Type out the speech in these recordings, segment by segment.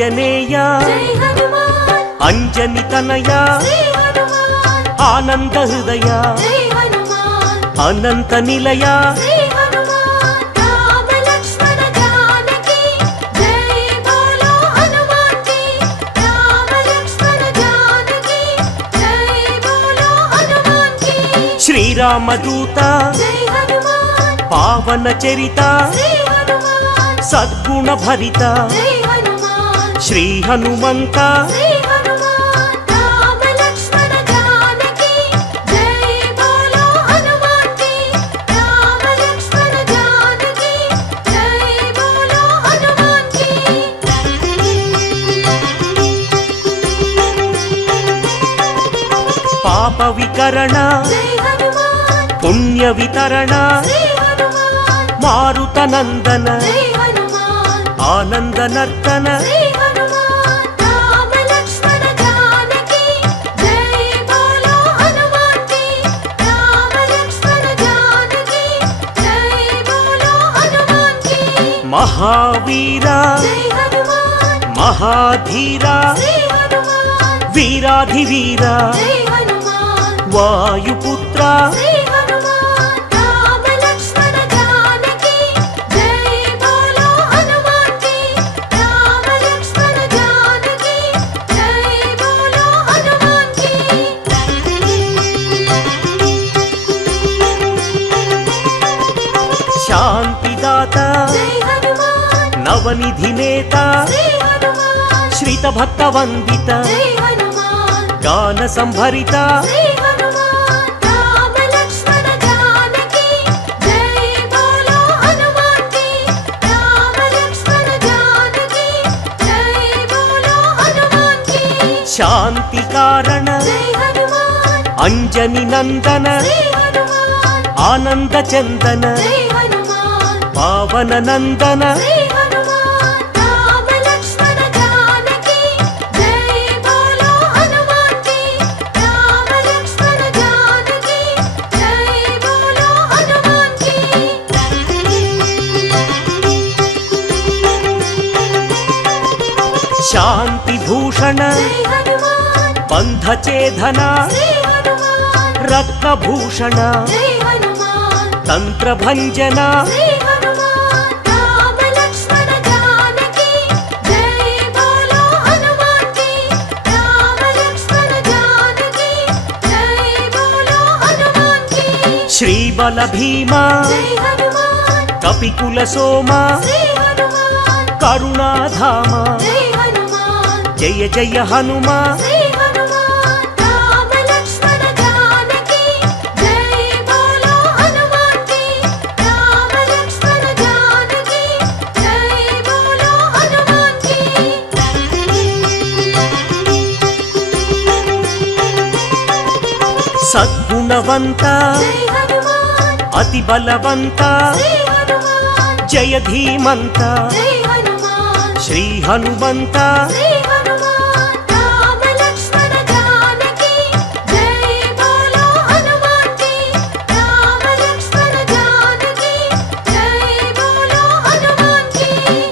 ఆంజనేయ అంజని తనయ ఆనంద హృదయ అనంత నిలయ శ్రీరామదూత పావన చరిత సద్గుణ భరిత శ్రీ హనుమంత పాప వికరణ పుణ్య వితరణ మారుత నందన ఆనంద నర్తన మహావీర మహాధీర వీరాధివీర వాయుపుత్ర శాంతిదాత నవనిధి నేత శ్రీత భక్త వందిత గాన సంభరిత శాంతి కారణ అంజని నందన ఆనంద చందన పావన నందన శాంతి భూషణ బంధచేధన రత్నభూషణ తంత్రభంజన శ్రీబల భీమ కపికుల సోమ కరుణాధామ జయ జయ హనుమ సద్గుణవంత అతి బలవంత జయ ధీమంత శ్రీ హనుమంత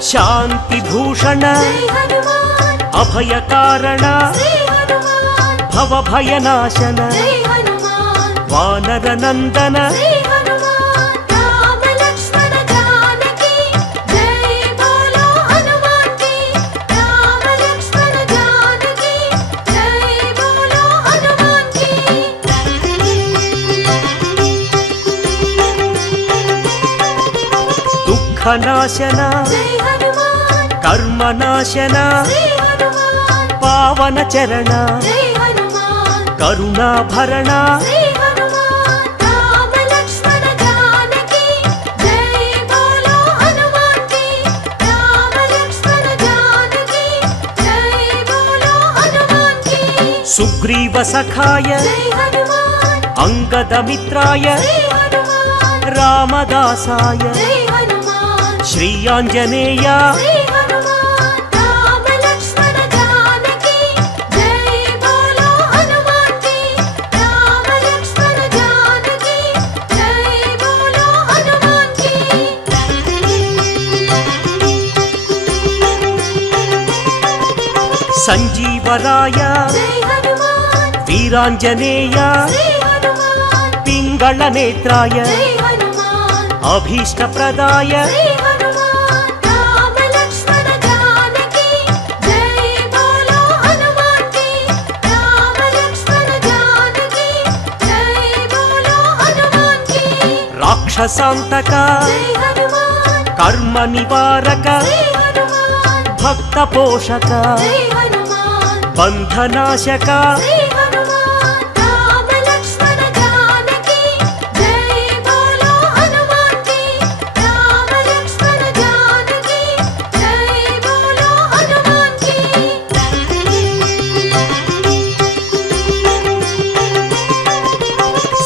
శాంతి భూషణ అభయ కారణ భవ భయనాశన వానర నందన దుఃఖనాశన కర్మనాశన పావన చరణ కరుణాభరణ సుగ్రీవ సఖాయ అంగదమిత్రాయ రామదాసాయ శ్రీ ఆంజనేయ సంజీవరాయ జై హనుమాన్ వీరాంజనేయ శ్రీ హనుమాన్ పింగళ నేత్రాయ జై హనుమాన్ అభీష్టప్రదాయ శ్రీ హనుమాన్ రామ లక్ష్మణ జానకి జై బోలో హనుమాన్ కి రామ లక్ష్మణ జానకి జై బోలో హనుమాన్ కి రాక్షసాంతక జై హనుమాన్ కర్మ నివారక శ్రీ హనుమాన్ భక్త పోషక జై హనుమాన్ బంధనాశక శ్రీ హనుమాన్ రామ లక్ష్మణ జానకి జై బోలో హనుమాన్ కి రామ లక్ష్మణ జానకి జై బోలో హనుమాన్ కి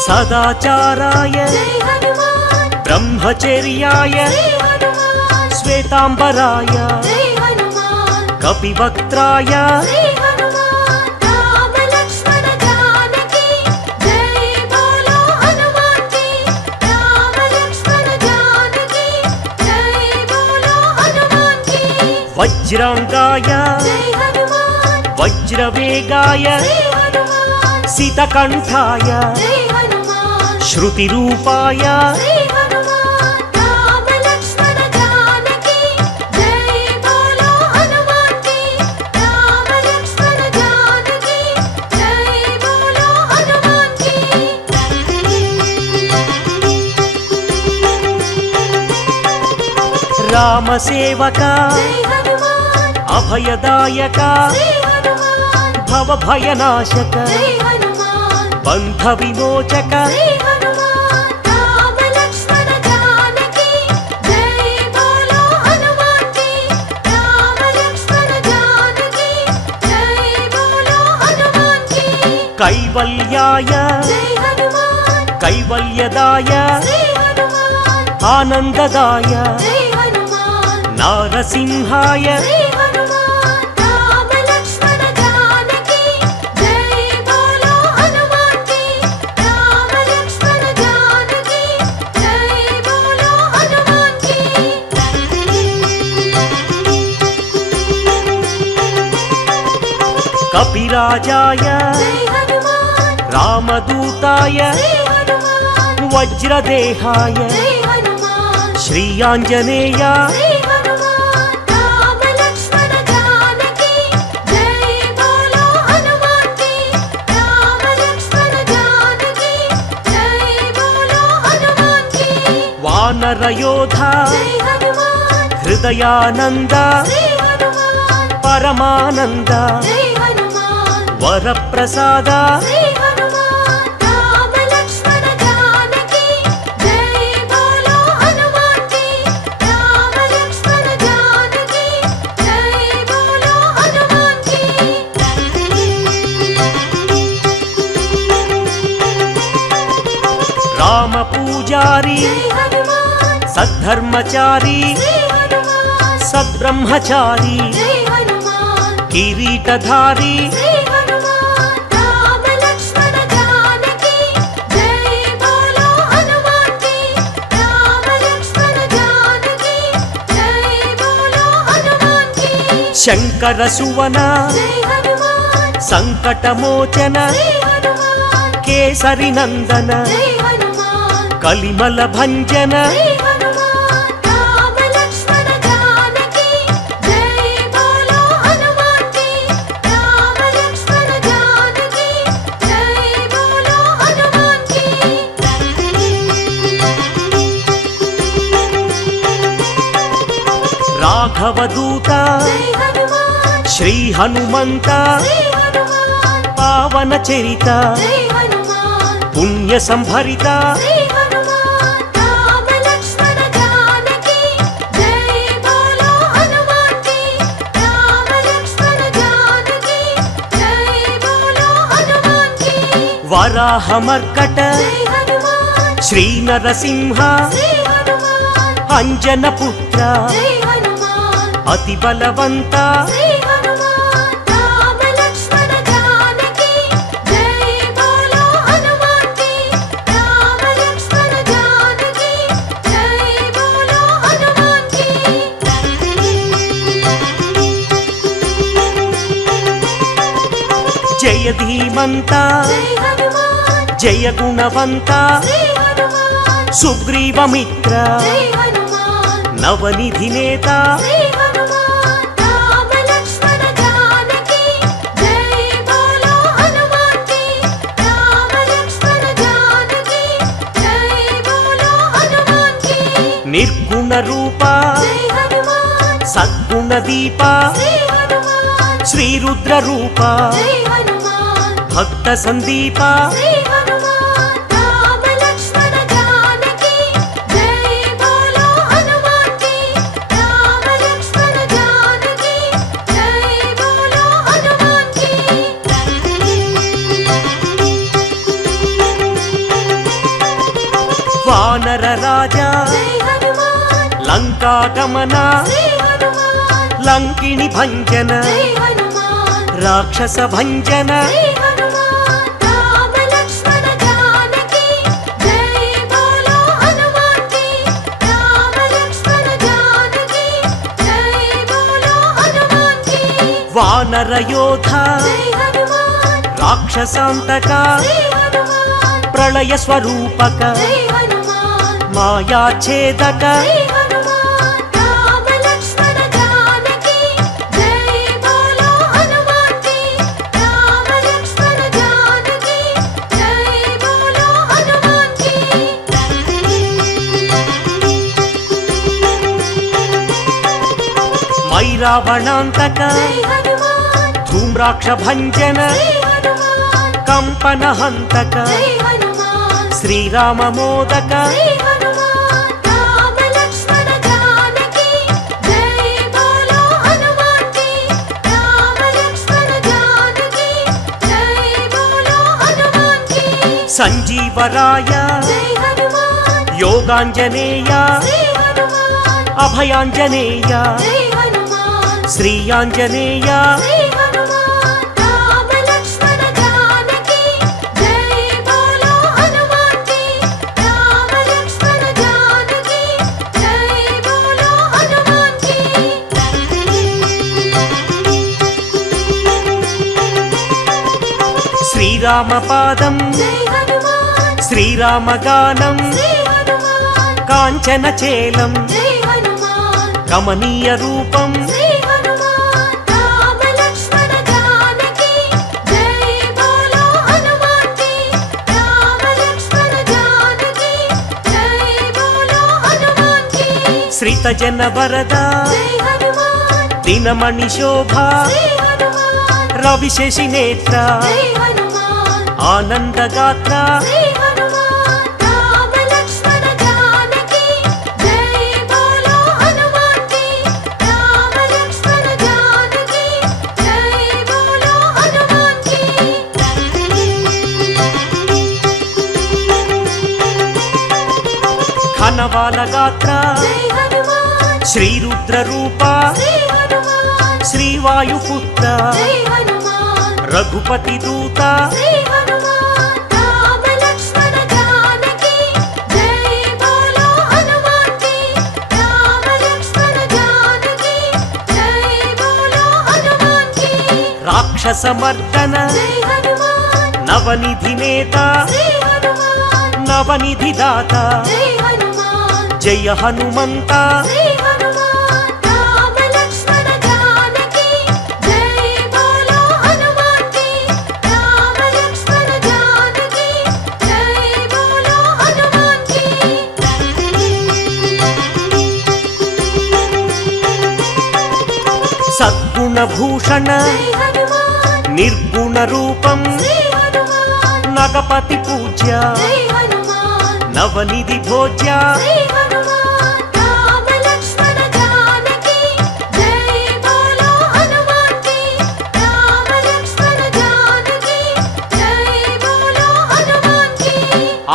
సదాచారాయ జై హనుమాన్ బ్రహ్మచర్యాయ శ్రీ హనుమాన్ శ్వేతాంబరాయ జై హనుమాన్ కపివక్త్రాయ శ్రీ హనుమాన్ రామ లక్ష్మణ జానకి జై బోలో హనుమాన్ కి రామ లక్ష్మణ జానకి జై బోలో హనుమాన్ కి వజ్రాంగాయ జై హనుమాన్ వజ్రవేగాయ శ్రీ హనుమాన్ సితకంఠాయ జై హనుమాన్ శృతిరూపాయ శ్రీ హనుమాన్ రామ లక్ష్మణ జానకి జై బోలో హనుమాన్ కి రామ లక్ష్మణ జానకి జై బోలో హనుమాన్ కి రామసేవక జై హనుమాన్ అభయదాయక శ్రీ హనుమాన్ భవభయనాశక జై హనుమాన్ బంధ విమోచక శ్రీ హనుమాన్ రామ లక్ష్మణ జానకి జై బోలో హనుమాన్ కి రామ లక్ష్మణ జానకి జై బోలో హనుమాన్ కి కైవల్యాయ జై హనుమాన్ కైవల్యదాయ శ్రీ హనుమాన్ ఆనందదాయ జై హనుమాన్ నారసింహాయ శ్రీ హనుమాన్ రామ లక్ష్మణ జానకి జై బోలో హనుమాన్ కి రామ లక్ష్మణ జానకి జై బోలో హనుమాన్ కి కపిరాజాయ జై హనుమాన్ రామదూతాయ శ్రీ హనుమాన్ వజ్రదేహాయ జై హనుమాన్ శ్రీయాంజనేయ శ్రీ హనుమాన్ రామ లక్ష్మణ జానకి జై బోలో హనుమాన్ కి రామ లక్ష్మణ జానకి జై బోలో హనుమాన్ కి వానరయోధ జై హనుమాన్ హృదయానంద శ్రీ హనుమాన్ పరమానంద జై హనుమాన్ వరప్రసాద శ్రీ హనుమాన్ రామ లక్ష్మణ జానకి జై బోలో హనుమాన్ కి రామ లక్ష్మణ జానకి జై బోలో హనుమాన్ కి రామ పూజారి జై హనుమాన్ సద్ధర్మచారి శ్రీ హనుమాన్ సద్బ్రహ్మచారి జై హనుమాన్ కిరీటధారి శ్రీ హనుమాన్ రామ లక్ష్మణ జానకి జై బోలో హనుమాన్ కి రామ లక్ష్మణ జానకి జై బోలో హనుమాన్ కి శంకర సువన జై హనుమాన్ సంకటమోచన శ్రీ హనుమాన్ కేసరి నందన జై హనుమాన్ కలిమల భంజన శ్రీ హనుమాన్ రామ లక్ష్మణ జానకి జై బోలో హనుమాన్ కి రామ లక్ష్మణ జానకి జై బోలో హనుమాన్ కి రాఘవదూత జై హనుమాన్ శ్రీ హనుమంత శ్రీ హనుమాన్ పావన చరిత జై హనుమాన్ పుణ్య సంభరిత శ్రీ హనుమాన్ రామ లక్ష్మణ జానకి జై బోలో హనుమాన్ కి రామ లక్ష్మణ జానకి జై బోలో హనుమాన్ కి వరాహమర్కట జై హనుమాన్ శ్రీ నరసింహ శ్రీ హనుమాన్ అంజన పుత్ర జై హనుమాన్ అతి బలవంత శ్రీ హనుమాన్ రామ లక్ష్మణ జానకి జై బోలో హనుమాన్ కి రామ లక్ష్మణ జానకి జై బోలో హనుమాన్ కి జయ ధీమంత జై హనుమాన్ జయ గుణవంత శ్రీ హనుమాన్ సుగ్రీవమిత్ర జై హనుమాన్ నవనిధి నేత శ్రీ హనుమాన్ రామ లక్ష్మణ జానకి జై బోలో హనుమాన్ కి రామ లక్ష్మణ జానకి జై బోలో హనుమాన్ కి నిర్గుణ రూప జై హనుమాన్ సద్గుణ దీప శ్రీ హనుమాన్ శ్రీరుద్ర రూప జై హనుమాన్ భక్త సందీప శ్రీ హనుమాన్ రామ లక్ష్మణ జానకి జై బోలో హనుమాన్ కి రామ లక్ష్మణ జానకి జై బోలో హనుమాన్ కి వానర రాజా జై హనుమాన్ లంకా గమన శ్రీ హనుమాన్ లంకిణి భంజన జై హనుమాన్ రాక్షస భంజన శ్రీ హనుమాన్ రామ లక్ష్మణ జానకి జై బోలో హనుమాన్ కి రామ లక్ష్మణ జానకి జై బోలో హనుమాన్ కి వానర యోధ జై హనుమాన్ రాక్షసాంతక శ్రీ హనుమాన్ ప్రళయ స్వరూపక జై హనుమాన్ మాయాఛేదక శ్రీ హనుమాన్ రామ లక్ష్మణ జానకి జై బోలో హనుమాన్ కి రామ లక్ష్మణ జానకి జై బోలో హనుమాన్ కి మైరావణాంతక జై హనుమాన్ ధూమ్రాక్ష భంజన శ్రీ హనుమాన్ కంపన హంతక జై హనుమాన్ శ్రీరామ మోదక శ్రీ హనుమాన్ రామ లక్ష్మణ జానకి జై బోలో హనుమాన్ కి రామ లక్ష్మణ జానకి జై బోలో హనుమాన్ కి సంజీవరాయ జై హనుమాన్ యోగాంజనేయ శ్రీ హనుమాన్ అభయాంజనేయ జై హనుమాన్ శ్రీయాంజనేయ శ్రీ హనుమాన్ రామ లక్ష్మణ జానకి జై బోలో హనుమాన్ కి రామ లక్ష్మణ జానకి జై బోలో హనుమాన్ కి శ్రీరామ పాదం జై హనుమాన్ శ్రీరామ గానం శ్రీ హనుమాన్ కాంచన చేలం జై హనుమాన్ కమనీయ రూపం శ్రీ హనుమాన్ రామ లక్ష్మణ జానకి జై బోలో హనుమాన్ కి రామ లక్ష్మణ జానకి జై బోలో హనుమాన్ కి శ్రిత జన వరద జై హనుమాన్ దినమణి శోభ శ్రీ హనుమాన్ రవిశేషి నేత్ర జై హనుమాన్ ఆనందగాత్ర శ్రీ హనుమాన్ రామ లక్ష్మణ జానకి జై బోలో హనుమాన్ కి రామ లక్ష్మణ జానకి జై బోలో హనుమాన్ కి ఘనవాల గాత్ర జై హనుమాన్ శ్రీరుద్ర రూప శ్రీ హనుమాన్ శ్రీవాయుపుత్ర జై హనుమాన్ రఘుపతి దూత శ్రీ హనుమాన్ రామ లక్ష్మణ జానకి జై బోలో హనుమాన్ కి రామ లక్ష్మణ జానకి జై బోలో హనుమాన్ కి రాక్షసమర్దన జై హనుమాన్ నవనిధి నేత శ్రీ హనుమాన్ నవనిధి దాత జై హనుమాన్ జయ హనుమంత శ్రీ హనుమాన్ రామ లక్ష్మణ జానకి జై బోలో హనుమాన్ కి రామ లక్ష్మణ జానకి జై బోలో హనుమాన్ కి సద్గుణ భూషణ జై హనుమాన్ నిర్గుణ రూపం శ్రీ హనుమాన్ నగపతి పూజ్య జై హనుమాన్ నవనిధి భోజ్య శ్రీ హనుమాన్ రామ లక్ష్మణ జానకి జై బోలో హనుమాన్ కి రామ లక్ష్మణ జానకి జై బోలో హనుమాన్ కి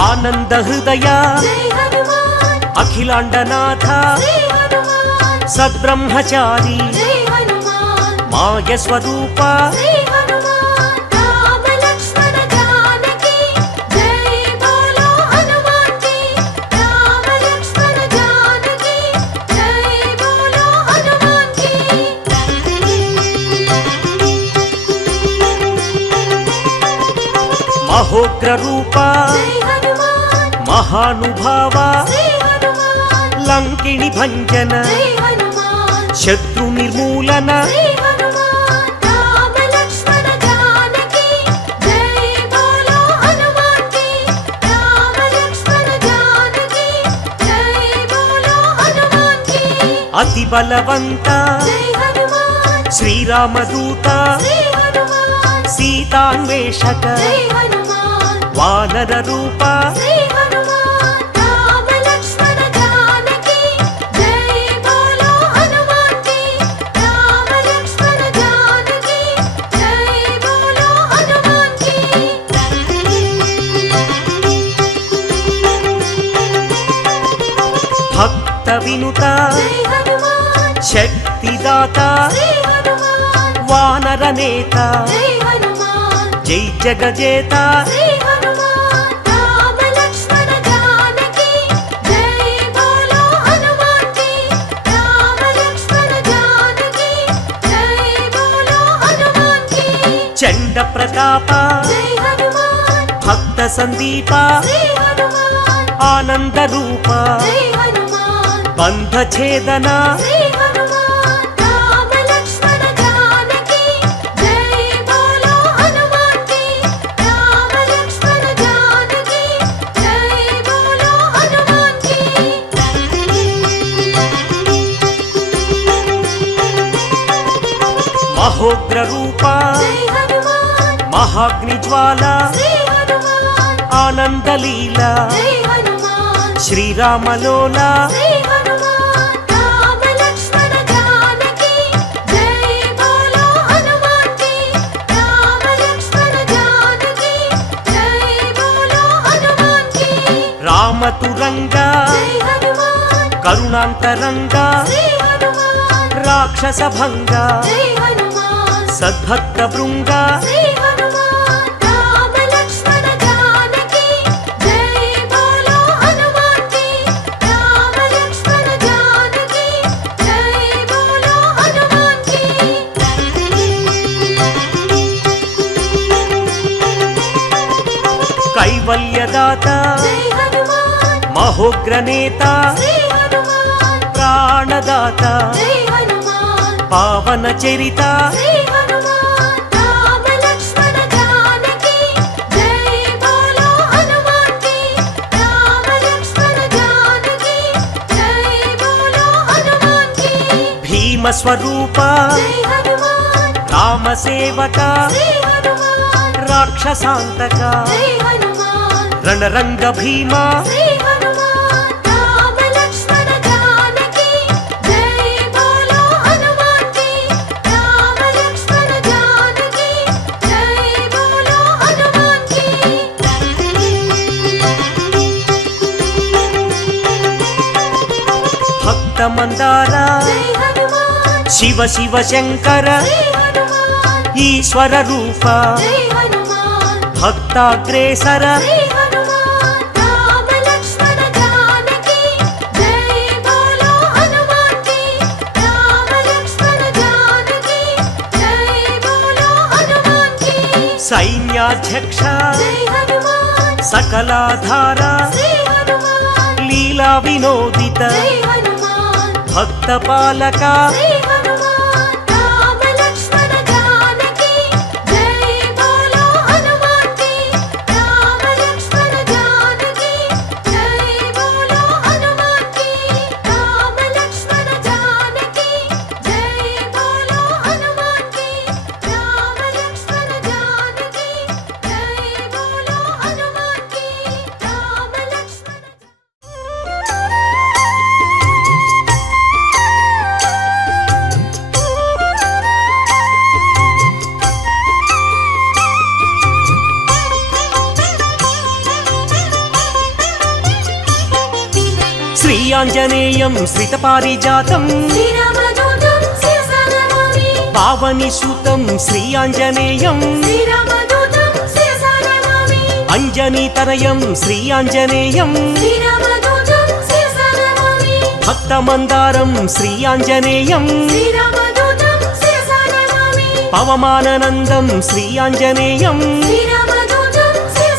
ఆనంద హృదయ జై హనుమాన్ అఖిలాండనాథ శ్రీ హనుమాన్ సద్బ్రహ్మచారి జై హనుమాన్ మాయ స్వరూప శ్రీ హనుమాన్ రామ లక్ష్మణ జానకి జై బోలో హనుమాన్ కి రామ లక్ష్మణ జానకి జై బోలో హనుమాన్ కి అహోగ్ర రూప జై హనుమాన్ మహానుభావ శ్రీ హనుమాన్ లంకిణి భంజన జై హనుమాన్ శత్రు నిర్మూలన శ్రీ హనుమాన్ రామ లక్ష్మణ జానకి జై బోలో హనుమాన్ కి రామ లక్ష్మణ జానకి జై బోలో హనుమాన్ కి అతి బలవంత జై హనుమాన్ శ్రీరామదూత శ్రీ హనుమాన్ సీతాన్వేషక జై హనుమాన్ వానర రూప శ్రీ హనుమాన్ రామ లక్ష్మణ జానకి జై బోలో హనుమాన్ కి రామ లక్ష్మణ జానకి జై బోలో హనుమాన్ కి భక్త వినుత జై హనుమాన్ శక్తిదాత శ్రీ హనుమాన్ వానర నేత జై హనుమాన్ జై జగజేత శ్రీ హనుమాన్ రామ లక్ష్మణ జానకి జై బోలో హనుమాన్ కి రామ లక్ష్మణ జానకి జై బోలో హనుమాన్ కి చండ ప్రతాప జై హనుమాన్ భక్త సందీప శ్రీ హనుమాన్ ఆనంద రూప జై హనుమాన్ బంధ ఛేదన శ్రీ హనుమాన్ రామ లక్ష్మణ జానకి జై బోలో హనుమాన్ కి రామ లక్ష్మణ జానకి జై బోలో హనుమాన్ కి మహోగ్ర రూప జై హనుమాన్ మహాగ్ని జ్వాల శ్రీ హనుమాన్ ఆనందలీల జై హనుమాన్ శ్రీరామలోల శ్రీ హనుమాన్ రామ లక్ష్మణ జానకి జై బోలో హనుమాన్ కి రామ లక్ష్మణ జానకి జై బోలో హనుమాన్ కి రామతురంగ జై హనుమాన్ కరుణాంతరంగ శ్రీ హనుమాన్ రాక్షస భంగ జై హనుమాన్ సద్భక్త బృంగ శ్రీ హనుమాన్ రామ లక్ష్మణ జానకి జై బోలో హనుమాన్ కి రామ లక్ష్మణ జానకి జై బోలో హనుమాన్ కి కైవల్యదాత జై హనుమాన్ మహోగ్ర నేత శ్రీ హనుమాన్ ప్రాణదాత జై హనుమాన్ పావన చరిత శ్రీ హనుమాన్ రామ లక్ష్మణ జానకి జై బోలో హనుమాన్ కి రామ లక్ష్మణ జానకి జై బోలో హనుమాన్ కి భీమ స్వరూప జై హనుమాన్ రామ సేవక శ్రీ హనుమాన్ రాక్షసాంతక జై హనుమాన్ రణరంగ భీమ శ్రీ హనుమాన్ రామ లక్ష్మణ జానకి జై బోలో హనుమాన్ కి రామ లక్ష్మణ జానకి జై బోలో హనుమాన్ కి భక్త మందార జై హనుమాన్ శివ శివ శంకర శ్రీ హనుమాన్ ఈశ్వర రూప జై హనుమాన్ భక్తాగ్రేసర శ్రీ హనుమాన్ రామ లక్ష్మణ జానకి జై బోలో హనుమాన్ కి రామ లక్ష్మణ జానకి జై బోలో హనుమాన్ కి సైన్యాధ్యక్ష జై హనుమాన్ సకలాధార శ్రీ హనుమాన్ లీలా వినోదిత జై హనుమాన్ భక్త పాలక శ్రీ హనుమాన్ రామ లక్ష్మణ జానకి జై బోలో హనుమాన్ కి రామ లక్ష్మణ జానకి జై బోలో హనుమాన్ కి రామ లక్ష్మణ జానకి జై బోలో హనుమాన్ కి రామ లక్ష్మణ జానకి జై బోలో హనుమాన్ కి రామ లక్ష్మణ శ్రీ ఆంజనేయం శ్రితపారిజాతం శ్రీరామదూతం శిరసానమామి పావని సుతం శ్రీ ఆంజనేయం శ్రీరామదూతం శిరసానమామి అంజనీతనయం శ్రీ ఆంజనేయం శ్రీరామదూతం శిరసానమామి భక్తమందారం శ్రీ ఆంజనేయం శ్రీరామదూతం శిరసానమామి పవమాననందం శ్రీ ఆంజనేయం శ్రీరామదూతం శిరసానమామి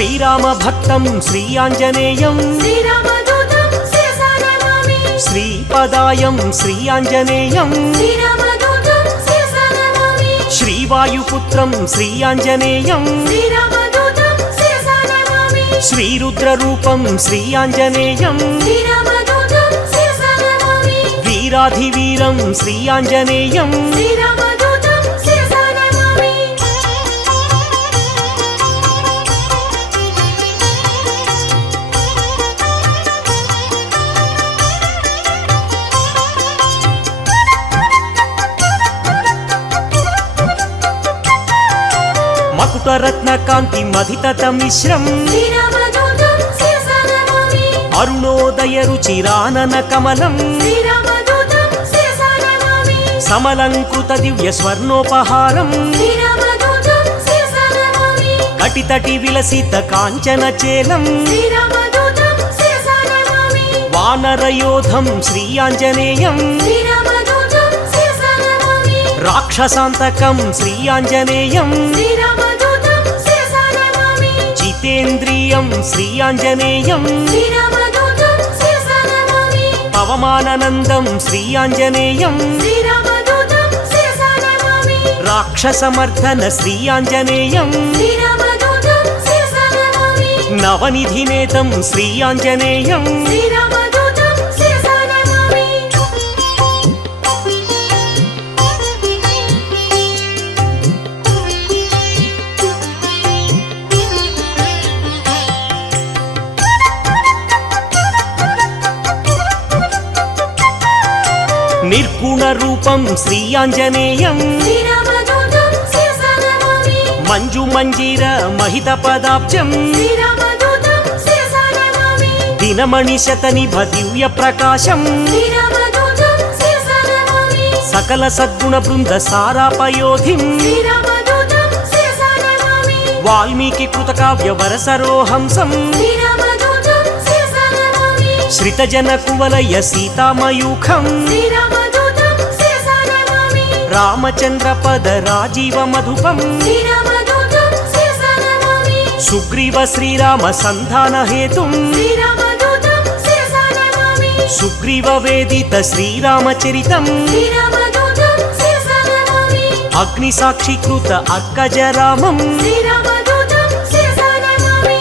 శ్రీరామ భక్తం శ్రీయాంజనేయం శ్రీరామదూతం శిరసా నమామి శ్రీపదాయం శ్రీయాంజనేయం శ్రీరామదూతం శిరసా నమామి శ్రీవాయుపుత్రం శ్రీయాంజనేయం శ్రీరామదూతం శిరసా నమామి శ్రీరుద్రరూపం శ్రీయాంజనేయం శ్రీరామదూతం శిరసా నమామి వీరాధివీరం శ్రీయాంజనేయం శ్రీరామదూతం శిరసా నమామి మకుటరత్నకాంతి మధితత మిశ్రం శ్రీరామదూతం శిరసా నమామి అరుణోదయ రుచిరానన కమలం శ్రీరామదూతం శిరసా నమామి సమలంకృత దివ్య స్వర్ణోపహారం శ్రీరామదూతం శిరసా నమామి కటితటి విలసిత కాంచన చేలం శ్రీరామదూతం శిరసా నమామి వానరయోధం శ్రీయాంజనేయం శ్రీరామదూతం శిరసా నమామి రాక్షసాంతకం శ్రీయాంజనేయం శ్రీరామదూతం శిరసా నమామి జితేంద్రియం శ్రీయాంజనేయం శ్రీరామదూతం శిరసా నమామి పవమాననందం శ్రీయాంజనేయం శ్రీరామదూతం శిరసా నమామి రాక్షసమర్దన శ్రీయాంజనేయం శ్రీరామదూతం శిరసా నమామి నవనిధినేతం శ్రీయాంజనేయం శ్రీరామదూతం శిరసా నమామి నిర్గుణ రూపం శ్రీయాంజనేయం శ్రీరామదూతం శిరసా నమామి మంజు మంజీర మహిత పదాబ్జం శ్రీరామదూతం శిరసా నమామి దినమణి శతనిభ దివ్య ప్రకాశం శ్రీరామదూతం శిరసా నమామి సకల సద్గుణ బృంద సారాపయోధిం శ్రీరామదూతం శిరసా నమామి వాల్మీకి కృతకావ్య వరసరోహంసం శ్రీరామదూతం శిరసా నమామి శ్రితజన కువలయ సీతామయూఖం శ్రీరామదూతం శిరసా నమామి రామచంద్ర పద రాజీవ మధుపం శ్రీరామదూతం శిరసా నమామి సుగ్రీవ శ్రీరామ సంధాన హేతుం శ్రీరామదూతం శిరసా నమామి సుగ్రీవ వేదిత శ్రీరామచరితం శ్రీరామదూతం శిరసా నమామి అగ్ని సాక్షికృత అక్కజరామం శ్రీరామదూతం శిరసా నమామి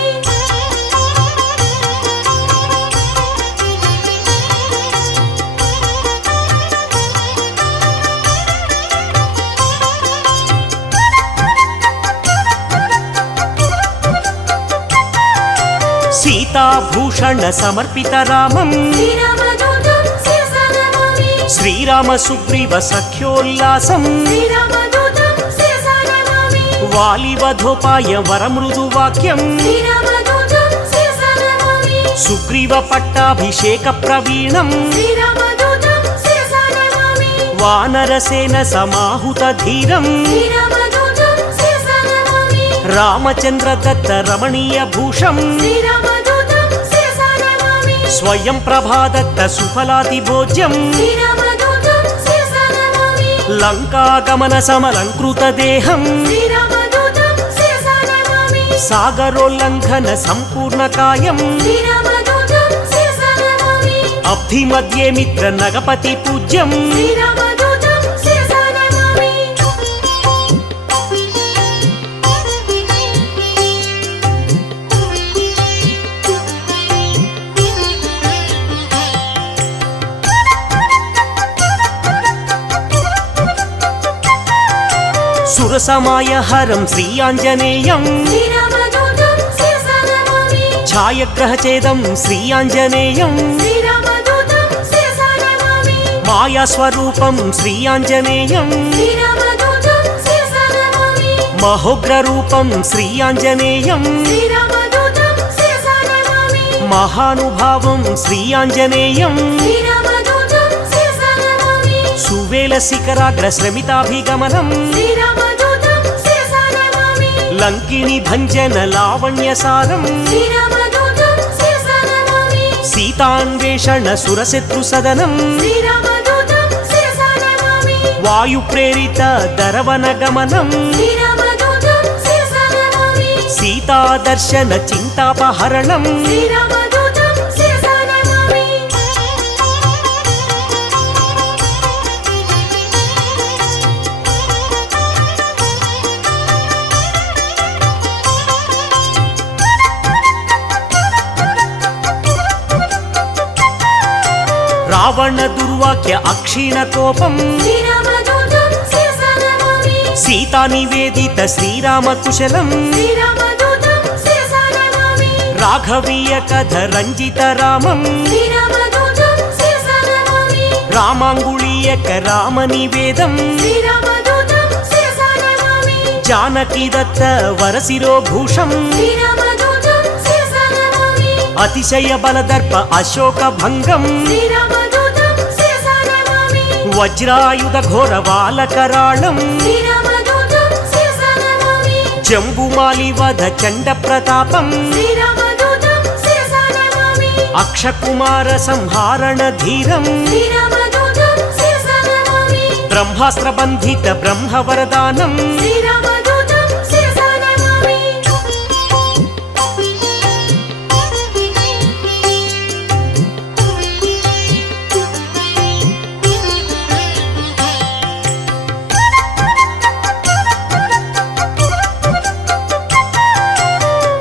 సీతాభూషణ సమర్పిత రామం శ్రీరామదూతం శిరసా నమామి శ్రీరామ సుగ్రీవ సఖ్యోల్లాసం శ్రీరామదూతం శిరసా నమామి వాలివధోపాయ వరమృదు వాక్యం శ్రీరామదూతం శిరసా నమామి సుగ్రీవ పట్టాభిషేక ప్రవీణం శ్రీరామదూతం శిరసా నమామి వానరసేన సమాహుత ధీరం శ్రీరామదూతం శిరసా నమామి రామచంద్ర దత్త రమణీయ భూషం శ్రీరామదూతం శిరసా నమామి స్వయం ప్రభాదత్త సుఫలాతి భోజ్యం శ్రీరామదూతం శిరసా నమామి లంకాగమన సమలంకృత దేహం శ్రీరామదూతం శిరసా నమామి సాగరోల్లంఘన సంపూర్ణ కాయం శ్రీరామదూతం శిరసా నమామి అబ్ధి మధ్యే మిత్ర నగపతి పూజ్యం శ్రీరామదూతం శిరసా నమామి సురసమాయ హరం శ్రీయాంజనేయం శ్రీరామదూతం శిరసా నమామి ఛాయగ్రహచేదం శ్రీయాంజనేయం శ్రీరామదూతం శిరసా నమామి మాయాస్వరూపం శ్రీయాంజనేయం శ్రీరామదూతం శిరసా నమామి మహోగ్రరూపం శ్రీయాంజనేయం శ్రీరామదూతం శిరసా నమామి మహానుభావం శ్రీయాంజనేయం శ్రీరామదూతం శిరసా నమామి సువేల శిఖరాగ్ర శ్రమితాభిగమనం శ్రీరామదూతం శిరసా నమామి లంకిని భంజన లావణ్యసారం శ్రీరామదూతం శిరసా నమామి సీతాన్వేషణ సురశత్రు సదనం శ్రీరామదూతం శిరసా నమామి వాయు ప్రేరిత దరవన గమనం శ్రీరామదూతం శిరసా నమామి సీత సీతాదర్శన చింతాపహరణం శ్రీరామదూతం శిరసా నమామి రావణ దుర్వాక్య అక్షీణ కోపం శ్రీరామదూతం శిరసా నమామి సీతా నివేదిత శ్రీరామ కుశలం శ్రీరామదూతం శిరసా నమామి రాఘవీయ కథ రంజిత రామం శ్రీరామదూతం శిరసా నమామి రామాంగుళీయక రామ నివేదం శ్రీరామదూతం శిరసా నమామి జానకి దత్త వరశిరోభూషం శ్రీరామదూతం శిరసా నమామి అతిశయ బలదర్ప అశోక భంగం శ్రీరామదూతం శిరసా నమామి వజ్రాయుధ ఘోర బాలకరాళం శ్రీరామదూతం శిరసా నమామి జంబుమాలి వధ చండ ప్రతాపం శ్రీరామదూతం శిరసా నమామి అక్షకుమార సంహారణ ధీరం శ్రీరామదూతం శిరసా నమామి బ్రహ్మాస్త్ర బంధిత బ్రహ్మవరదానం శ్రీరామదూతం శిరసా నమామి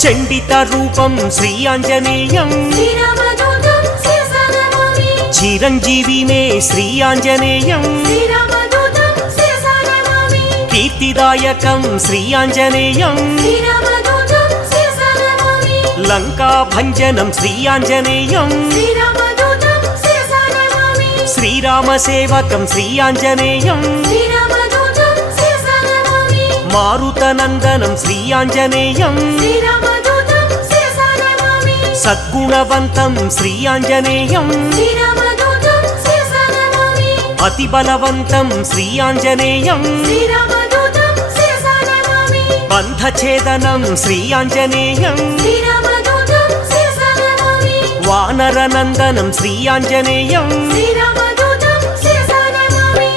చండిత రూపం శ్రీ ఆంజనేయం శ్రీరామదూతం శిరసా నమామి చిరంజీవినే శ్రీ ఆంజనేయం శ్రీరామదూతం శిరసా నమామి కీర్తిదాయకం శ్రీ ఆంజనేయం శ్రీరామదూతం శిరసా నమామి లంకా భంజనం శ్రీ ఆంజనేయం శ్రీరామదూతం శిరసా నమామి శ్రీరామ సేవకం శ్రీ ఆంజనేయం శ్రీరామదూతం శిరసా నమామి మారుతనందనం శ్రీ ఆంజనేయం శ్రీరామదూతం శిరసా నమామి సద్గుణవంతం శ్రీ ఆంజనేయం శ్రీరామదూతం శిరసా నమామి అతి బలవంతం శ్రీ ఆంజనేయం శ్రీరామదూతం శిరసా నమామి బంధఛేదనం శ్రీ ఆంజనేయం శ్రీరామదూతం శిరసా నమామి వానరనందనం శ్రీ ఆంజనేయం శ్రీరామదూతం శిరసా నమామి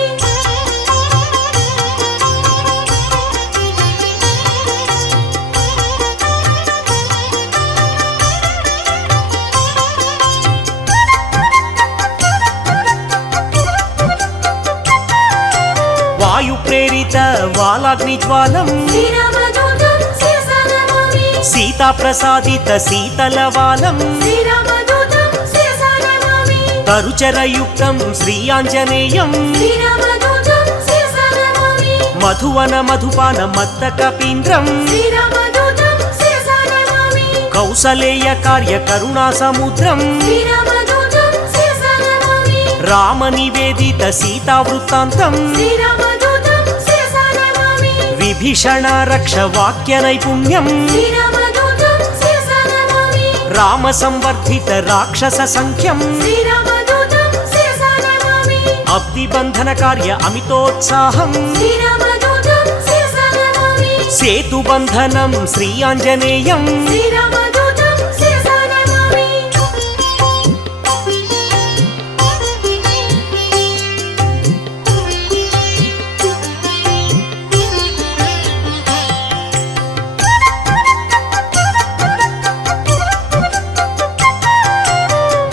వాయు ప్రేరిత వాలాగ్ని జ్వాలం శ్రీరామదూతం శిరసా నమామి సీతా ప్రసాదిత శీతలవాలం శ్రీరామదూతం శిరసా నమామి తరుచరయుక్తం శ్రీ ఆంజనేయం శ్రీరామదూతం శిరసా నమామి మధువన మధుపాన మత్త కపీంద్రం శ్రీరామదూతం శిరసా నమామి కౌసలేయ కార్య కరుణా సముద్రం శ్రీరామదూతం శిరసా నమామి రామ నివేదిత సీతా వృత్తాంతం శ్రీరామదూతం శిరసా నమామి విభీషణ రక్ష వాక్య నైపుణ్యం శ్రీరామదూతం శిరసా నమామి రామ సంవర్ధిత రాక్షస సంఖ్యం శ్రీరామదూతం శిరసా నమామి అబ్ది బంధన కార్య అమితోత్సాహం శ్రీరామదూతం శిరసా నమామి సేతు బంధనం శ్రీ ఆంజనేయం శ్రీరామదూతం శిరసా నమామి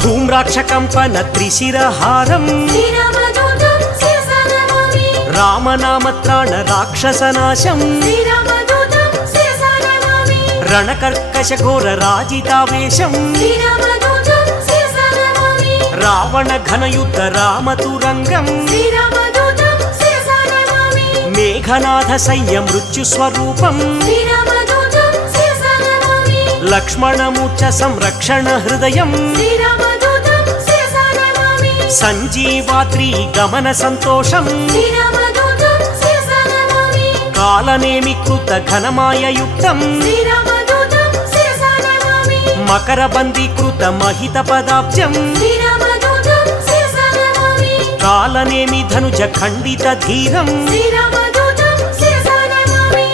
ధూమ్రాక్షకంపన త్రిశిరహారం శ్రీరామదూతం శిరసా నమామి రామనామత్రాణ రాక్షసనాశం శ్రీరామదూతం శిరసా నమామి రణకర్కశ ఘోర రాజితావేశం శ్రీరామదూతం శిరసా నమామి రావణ ఘనయుద్ధ రామతురంగం శ్రీరామదూతం శిరసా నమామి మేఘనాథ సయ్య మృత్యు స్వరూపం శ్రీరామదూతం శిరసా నమామి లక్ష్మణమూర్ఛ సంరక్షణ హృదయం శ్రీరామదూతం శిరసా నమామి సంజీవాద్రి గమన సంతోషం శ్రీరామదూతం శిరసా నమామి కాలనేమి కృత ఘనమాయయుక్తం శ్రీరామదూతం శిరసా నమామి మకర బందీకృత మహిత పదాబ్జం శ్రీరామదూతం శిరసా నమామి కాలనేమి ధనుజ ఖండిత ధీరం శ్రీరామదూతం శిరసా నమామి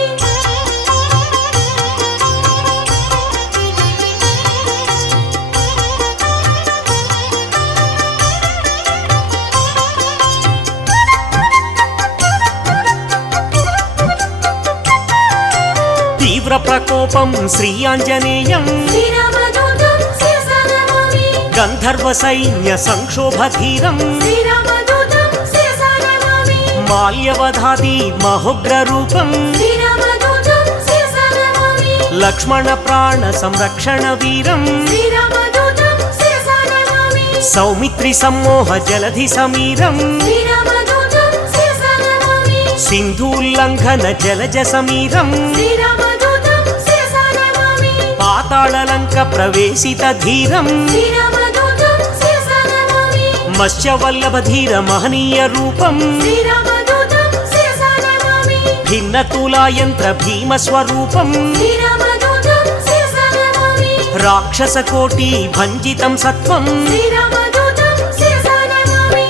తీవ్ర ప్రకోపం శ్రీ ఆంజనేయం శ్రీరామదూతం శిరసా నమామి గంధర్వ సైన్య సంక్షోభధీరం శ్రీరామదూతం శిరసా నమామి మాల్యవధాది మహోగ్ర రూపం శ్రీరామదూతం శిరసా నమామి లక్ష్మణ ప్రాణ సంరక్షణ వీరం శ్రీరామదూతం శిరసా నమామి సౌమిత్రి సమ్మోహ జలధి సమీరం శ్రీరామదూతం శిరసా నమామి సింధూల్లంఘన జలజ సమీరం శ్రీరామదూతం శిరసా నమామి పాతాళలంక ప్రవేశిత ధీరం శ్రీరామదూతం శిరసా నమామి మత్స్యవల్లభ ధీర మహనీయ రూపం శ్రీరామదూతం శిరసా నమామి భిన్న తులాయంత్ర భీమ స్వరూపం శ్రీరామదూతం శిరసా నమామి రాక్షస కోటి భంజితం సత్వం శ్రీరామదూతం శిరసా నమామి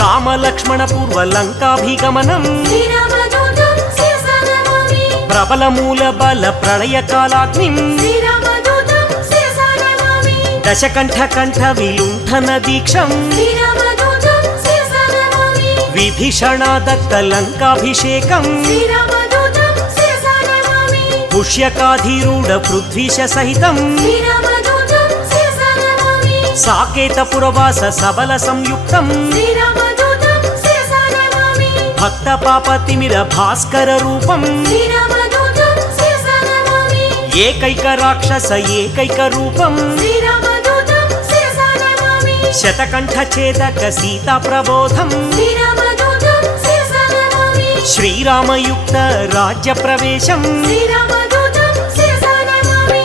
రామ లక్ష్మణ పూర్వ లంకాభిగమనం శ్రీరామదూతం శిరసా నమామి ప్రబల మూల బల ప్రళయ కాలాగ్నిం శ్రీరామదూతం శిరసా నమామి దశకంఠ కంఠ విలుంఠన దీక్షం శ్రీరామదూతం శిరసా నమామి విభీషణ దత్త లంకాభిషేకం శ్రీరామదూతం శిరసా నమామి పుష్యకాధీరూఢ పృథ్వీశ సహితం శ్రీరామదూతం శిరసా నమామి సాకేత పురవాస సబల సంయుక్తం శ్రీరామదూతం శిరసా నమామి భక్త పాపతిమిర భాస్కర రూపం శ్రీరామదూతం శిరసా నమామి ఏకైక రాక్షస ఏకైక రూపం శ్రీరామదూతం శిరసా నమామి శతకంఠ ఛేదక సీతా ప్రబోధం శ్రీరామదూతం శిరసా నమామి శ్రీరామయుక్త రాజ్య ప్రవేశం శ్రీరామదూతం శిరసా నమామి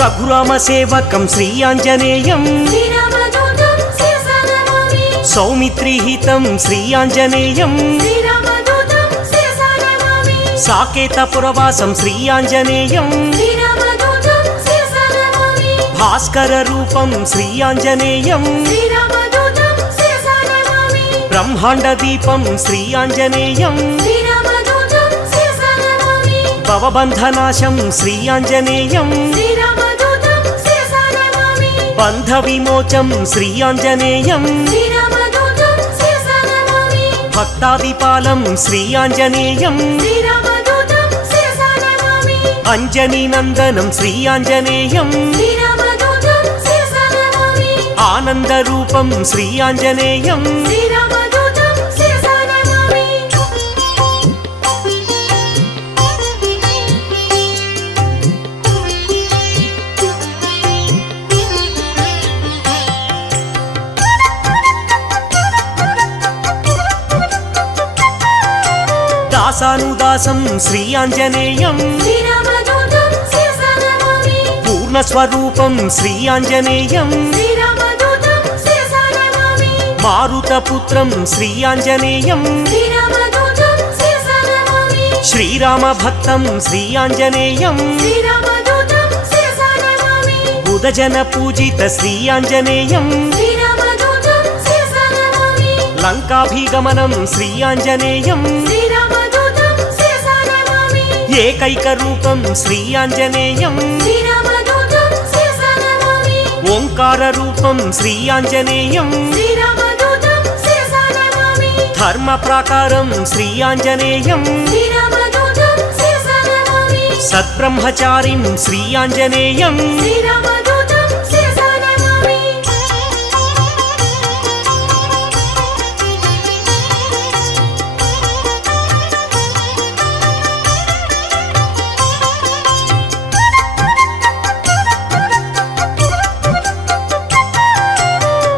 రఘురామ సేవకం శ్రీ ఆంజనేయం శ్రీరామదూతం శిరసా నమామి సౌమిత్రిహితం శ్రీ ఆంజనేయం శ్రీరామదూతం శిరసా నమామి సాకేత పురవాసం శ్రీ ఆంజనేయం శ్రీరామదూతం శిరసా నమామి భాస్కర రూపం శ్రీ ఆంజనేయం శ్రీరామదూతం శిరసా నమామి బ్రహ్మాండ దీపం శ్రీ ఆంజనేయం శ్రీరామదూతం శిరసా నమామి భవబంధనాశం శ్రీ ఆంజనేయం శ్రీరామదూతం శిరసా నమామి బంధ విమోచం శ్రీ ఆంజనేయం శ్రీరామదూతం శిరసా నమామి భక్తాదిపాలం శ్రీ ఆంజనేయం శ్రీరామదూతం శిరసా నమామి అంజనీ నందనం శ్రీ ఆంజనేయం శ్రీరామదూతం శిరసా నమామి ఆనంద రూపం శ్రీ ఆంజనేయం శ్రీరామదూతం శిరసా నమామి దాసానుదాసం శ్రీ ఆంజనేయం శ్రీరామదూతం శిరసా నమామి పూర్ణస్వరూపం శ్రీ ఆంజనేయం శ్రీరామదూతం శిరసా నమామి మారుతపుత్రం శ్రీ ఆంజనేయం శ్రీరామదూతం శిరసా నమామి శ్రీరామ భక్తం శ్రీ ఆంజనేయం శ్రీరామదూతం శిరసా నమామి బుధజన పూజిత శ్రీ ఆంజనేయం శ్రీరామదూతం శిరసా నమామి లంకాభిగమనం శ్రీ ఆంజనేయం శ్రీరామదూతం శిరసా నమామి ఏకైక రూపం శ్రీ ఆంజనేయం శ్రీరామదూతం శిరసా నమామి ఓంకార రూపం శ్రీ ఆంజనేయం శ్రీరామదూతం శిరసా నమామి ధర్మ ప్రాకారం శ్రీ ఆంజనేయం శ్రీరామదూతం శిరసా నమామి సద్బ్రహ్మచారిం శ్రీ ఆంజనేయం శ్రీరామదూతం శిరసా నమామి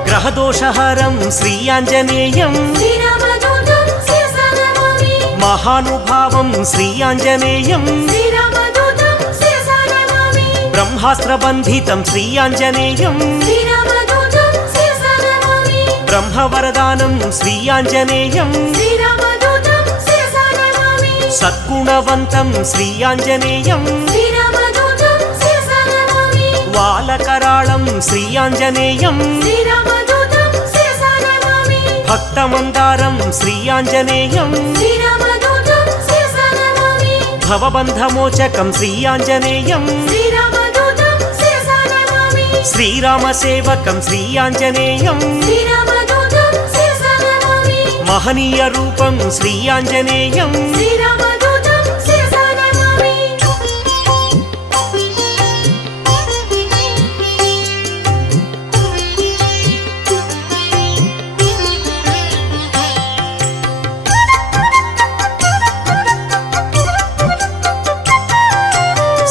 గ్రహదోషహరం శ్రీ ఆంజనేయం శ్రీరామదూతం శిరసా నమామి మహానుభావం శ్రీ ఆంజనేయం శ్రీరామదూతం శిరసా నమామి బ్రహ్మాస్త్రబంధితం శ్రీ ఆంజనేయం శ్రీరామదూతం శిరసా నమామి బ్రహ్మవరదానం శ్రీ ఆంజనేయం శ్రీరామదూతం శిరసా నమామి సద్గుణవంతం శ్రీ ఆంజనేయం శ్రీరామదూతం శిరసా నమామి వాలకరాళం శ్రీ ఆంజనేయం శ్రీరామదూతం శిరసా నమామి భక్తమందారం శ్రీ ఆంజనేయం శ్రీరామదూతం శిరసా నమామి భవబంధమోచకం శ్రీ ఆంజనేయం శ్రీరామదూతం శిరసా నమామి శ్రీరామసేవకం శ్రీ ఆంజనేయం శ్రీరామదూతం శిరసా నమామి మహనీయ రూపం శ్రీ ఆంజనేయం శ్రీరామదూతం శిరసా నమామి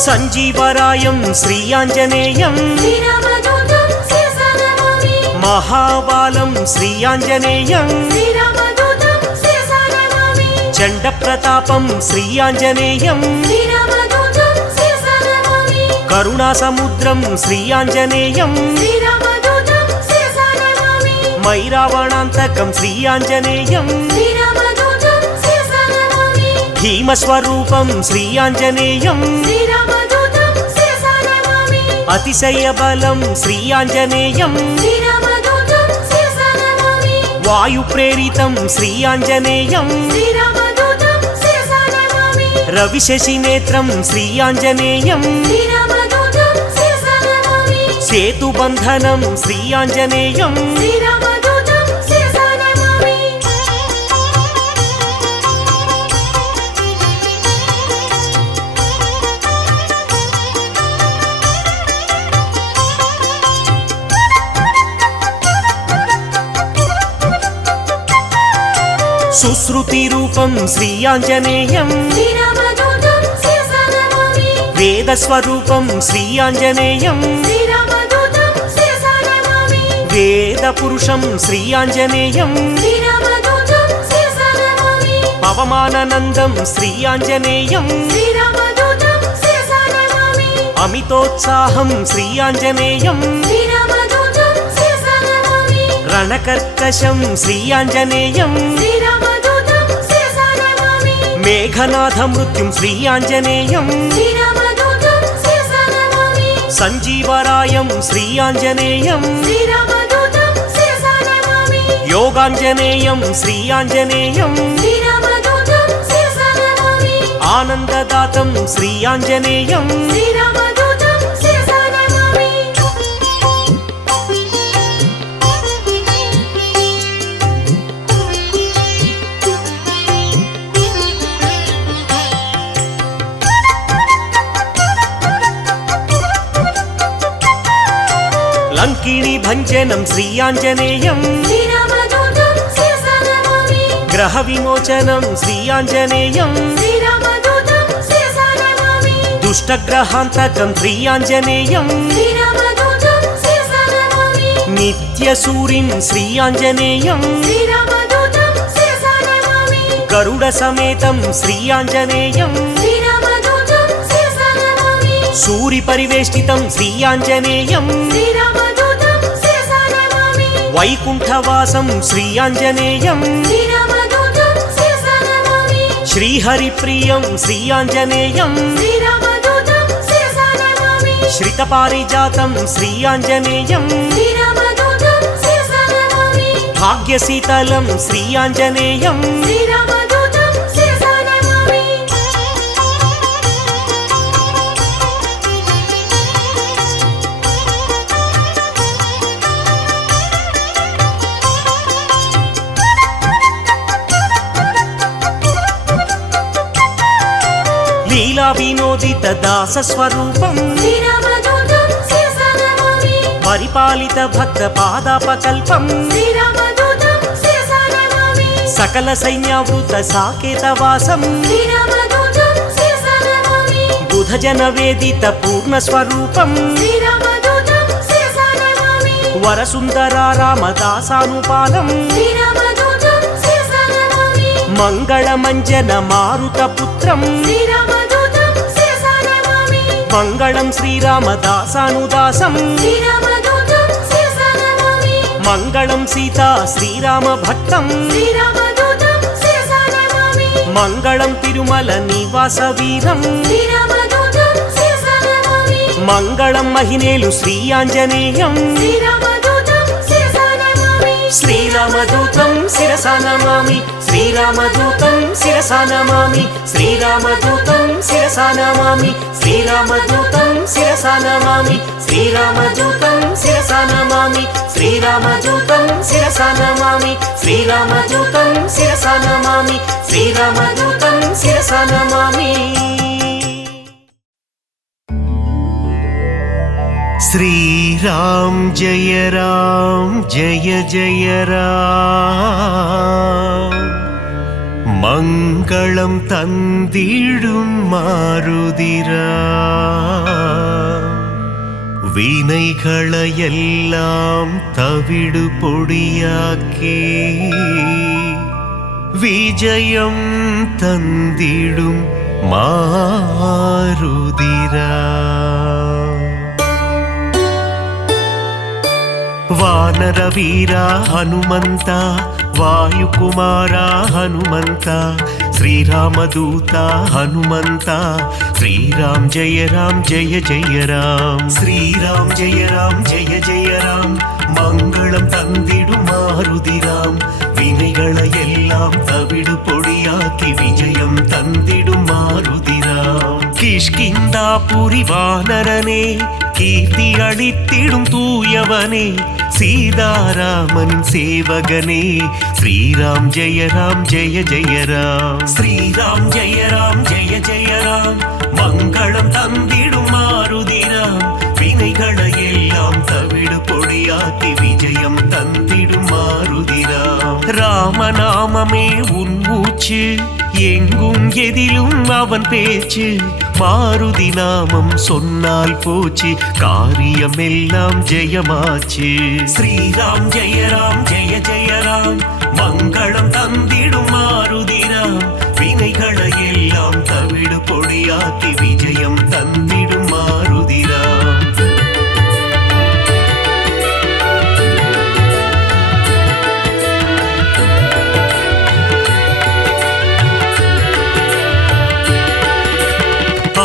సంజీవరాయం శ్రీ ఆంజనేయం శ్రీరామదూతం శిరసా నమామి మహాబాలం శ్రీ ఆంజనేయం శ్రీరామదూతం శిరసా నమామి చండ ప్రతాపం శ్రీ ఆంజనేయం శ్రీరామదూతం శిరసా నమామి కరుణా సముద్రం శ్రీ ఆంజనేయం శ్రీరామదూతం శిరసా నమామి మైరావణాంతకం శ్రీ ఆంజనేయం శ్రీరామదూతం శిరసా నమామి భీమస్వరూపం శ్రీ ఆంజనేయం శ్రీరామదూతం శిరసా నమామి అతిశయ బలం శ్రీ ఆంజనేయం శ్రీరామదూతం శిరసా నమామి వాయు ప్రేరితం శ్రీ ఆంజనేయం శ్రీరామదూతం శిరసా నమామి రవిశశి నేత్రం శ్రీ ఆంజనేయం శ్రీరామదూతం శిరసా నమామి సేతుబంధనం శ్రీ ఆంజనేయం శ్రీరామదూతం శిరసా నమామి సుశ్రుతి రూపం శ్రీ ఆంజనేయం శ్రీరామదూతం శిరసా నమామి వేదస్వరూపం శ్రీ ఆంజనేయం శ్రీరామదూతం శిరసా నమామి వేద పురుషం శ్రీ ఆంజనేయం శ్రీరామదూతం శిరసా నమామి పవమానందం శ్రీ ఆంజనేయం శ్రీరామదూతం శిరసా నమామి అమితోత్సాహం శ్రీ ఆంజనేయం శ్రీరామదూతం శిరసా నమామి రణకర్కశం శ్రీ ఆంజనేయం శ్రీరామదూతం శిరసా నమామి మేఘనాథ మృత్యుం శ్రీ ఆంజనేయం శ్రీరామదూతం శిరసా నమామి సంజీవరాయం శ్రీ ఆంజనేయం శ్రీరామదూతం శిరసా నమామి యోగాంజనేయం శ్రీ ఆంజనేయం శ్రీరామదూతం శిరసా నమామి ఆనందదాతం శ్రీ ఆంజనేయం శ్రీరామదూతం శిరసా నమామి లంకిణి భంజనం శ్రీ ఆంజనేయం శ్రీరామదూతం శిరసా నమామి గ్రహ విమోచనం శ్రీ ఆంజనేయం శ్రీరామదూతం శిరసా నమామి దుష్టగ్రహాంతకం శ్రీ ఆంజనేయం శ్రీరామదూతం శిరసా నమామి నిత్యసూరిం శ్రీ ఆంజనేయం శ్రీరామదూతం శిరసా నమామి గరుడ సమేతం శ్రీ ఆంజనేయం శ్రీరామదూతం శిరసా నమామి సూరి పరివేష్టితం శ్రీ ఆంజనేయం శ్రీరామదూతం శిరసా నమామి వైకుంఠవాసం శ్రీ ఆంజనేయం శ్రీరామదూతం శిరసా నమామి శ్రీహరిప్రియం శ్రీ ఆంజనేయం శ్రీరామదూతం శిరసా నమామి శ్రితపారిజాతం శ్రీ ఆంజనేయం శ్రీరామదూతం శిరసా నమామి భాగ్యశీతలం శ్రీ ఆంజనేయం శ్రీరామదూతం శిరసా నమామి లీలా వినోదిత దాస స్వరూపం శ్రీరామదూతం శిరసా నమామి పరిపాలిత భక్త పాదాపకల్పం శ్రీరామదూతం శిరసా నమామి సకల సైన్యావృత సాకేతవాసం శ్రీరామదూతం శిరసా నమామి బుధజన వేదిత పూర్ణ స్వరూపం శ్రీరామదూతం శిరసా నమామి వరసుందరారామదాసానుపాలం శ్రీరామదూతం శిరసా నమామి మంగళమంజన మారుత పుత్రం శ్రీరామదూతం శిరసా నమామి మంగళం శ్రీరామదాసానుదాసం శ్రీరామదూతం శిరసా నమామి మంగళం సీతా శ్రీరామ భక్తం శ్రీరామదూతం శిరసా నమామి మంగళం తిరుమల నివాస వీరం శ్రీరామదూతం శిరసా నమామి మంగళం మహినేలు శ్రీ ఆంజనేయం శ్రీరామదూతం శిరసా నమామి శ్రీరామదూతం శిరసా నమామి శ్రీరామదూతం శిరసా నమామి శ్రీరామదూతం శిరసా నమామి శ్రీరామదూతం శిరసా నమామి శ్రీరామదూతం శిరసా నమామి శ్రీరామదూతం శిరసా నమామి శ్రీరామదూతం శిరసా నమామి శ్రీరామదూతం శిరసా నమామి श्रीराम जय जय राम मङ्गलं तन्दिडुम मारुदिरा வினைகளையெல்லாம் தவிடு பொடியாக்கி விஜயம் தந்திடும் மாருதிரா ವಾನರ ವೀರ ಹನುಮಂತ ವಾಯುಕುಮಾರ ಹನುಮಂತ ಶ್ರೀರಾಮದೂತ ಹನುಮಂತ ಶ್ರೀರಾಮ್ ಜಯ ಜಯ ರಾಮ್ ಶ್ರೀರಾಮ್ ಜಯ ಜಯ ರಾಮ್ ಮಂಗಳಂ ತಂದಿಡು ಮಾರುದಿರಾಮ್ ವಿನೆಗಳ எல்லாம் தவிடு பொடியாக்கி விஜயம் தந்திடும் மாருதிராம் கிஷ்கிந்தாபுரி வானரனே கீர்த்தி அளித்திடும் தூயவனே சீதாராமன் சேவகனே ஸ்ரீராம் ஜெய ஜய ராம் ஸ்ரீராம் ஜெய ஜய ராம் மங்களம் தந்திடும் மாருதிராம் வினைகளை எல்லாம் தவிடு பொடியாக்கி விஜயம் தந்திடும் மாருதிராம் ராமநாமமே உன் மூச்சு எங்கும் எதிலும் அவன் பேச்சு மாருதி நாமம் சொன்னால் போச்சு காரியமெல்லாம் ஜெயமாச்சு ஸ்ரீராம் ஜெய ஜய ராம் மங்களம் தந்திடும் மாருதிராம் வினைகளை எல்லாம் தவிடு பொடியாக்கி விஜயம் தந்திடும் மாருதிராம்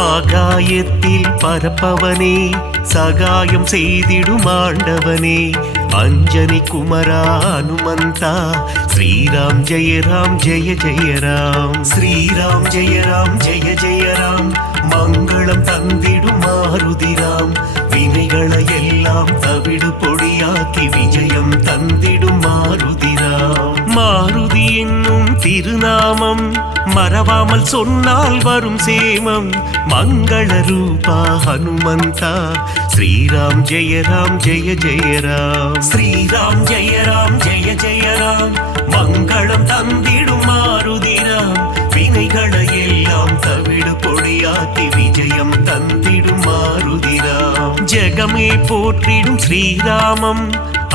ஆகாயத்தில் பரப்பவனே சகாயம் செய்திடும் ஆண்டவனே அஞ்சனி குமரா ஹனுமந்தா ஸ்ரீராம் ஜெய ஜய ராம் ஸ்ரீராம் ஜெய ஜய ராம் மங்களம் தந்திடும் மாருதிராம் வினைகளை எல்லாம் தவிடு பொடியாக்கி விஜயம் தந்திடும் மாருதிராம் மாருதி என்னும் திருநாமம் மறவாமல் சொன்னால் வரும் சேமம் மங்கள ரூபா ஹனுமந்தா ஸ்ரீராம் ஜெய ஜய ராம் ஸ்ரீராம் ஜெய ஜய ராம் மங்களம் தந்திடும் மாருதிராம் வினைகளை எல்லாம் தவிடு பொடியாக்கி விஜயம் தந்திடும் மாருதிராம் ஜெகமே போற்றிடும் ஸ்ரீராமம்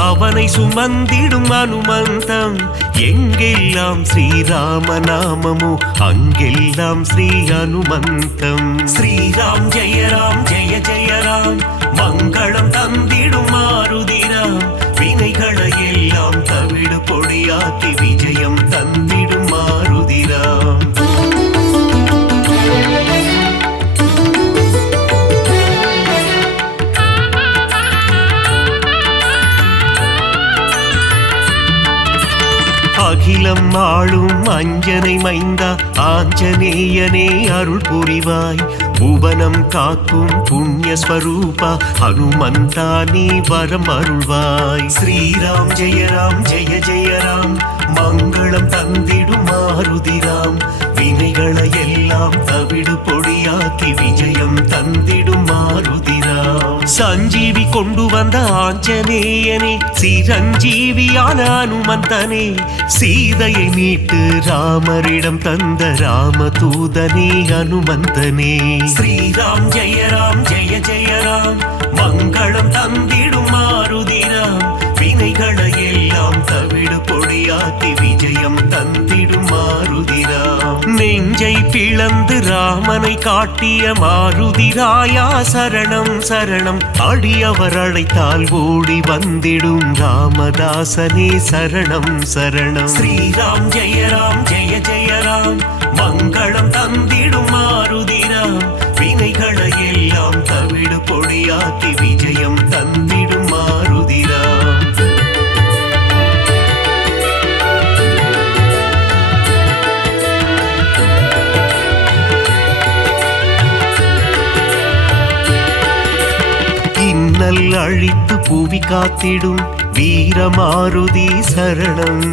அவனை சுமந்திடும் அனுமந்தம் எங்கெல்லாம் ஸ்ரீராம நாமமோ அங்கெல்லாம் ஸ்ரீ அனுமந்தம் ஸ்ரீராம் ஜெய ஜய ராம் மங்களம் தந்திடும் மாருதிராம் வினைகளை எல்லாம் தவிடு பொடியாக்கி விஜயம் தந்திடும் மாருதிராம் அகிலம் ஆளும் அஞ்சனை மைந்தா ஆஞ்சநேயனே அருள் புரிவாய் புவனம் காக்கும் புண்ணிய ஸ்வரூபா ஹனுமந்தா நீ வரம் அருள்வாய் ஸ்ரீராம் ஜெய ஜய ராம் மங்களம் தந்திடும் மாருதிராம் வினைகளை எல்லாம் தவிடு பொடியாக்கி விஜயம் தந்திடும் மாருதிராம் சஞ்சீவி கொண்டு வந்த ஆஞ்சநேயனே சிரஞ்சீவியான அனுமந்தனே சீதையை மீட்டு ராமரிடம் தந்த ராமதூதனே அனுமந்தனே ஸ்ரீராம் ஜெய ஜய ராம் மங்களம் தந்திடும் மாருதிராம் வினைகளை எல்லாம் தவிடு தவிடு பொடியாக்கி விஜயம் தந்திடும் மாருதிராம். நெஞ்சை பிளந்து ராமனை காட்டிய மாருதிராயா சரணம் சரணம். அடியவர் அழைத்தால் ஓடி வந்திடும் ராமதாசனே சரணம் சரணம். ஸ்ரீராம் ஜெய ராம் ஜெய ஜெய ராம். மங்களம் தந்திடும் மாருதிராம். வினைகளை எல்லாம் தவிடு பொடியாக்கி விஜயம் தந்திடும் மாருதிராம். இன்னல் அழித்து புவி காத்திடும் வீரமாருதி சரணம்.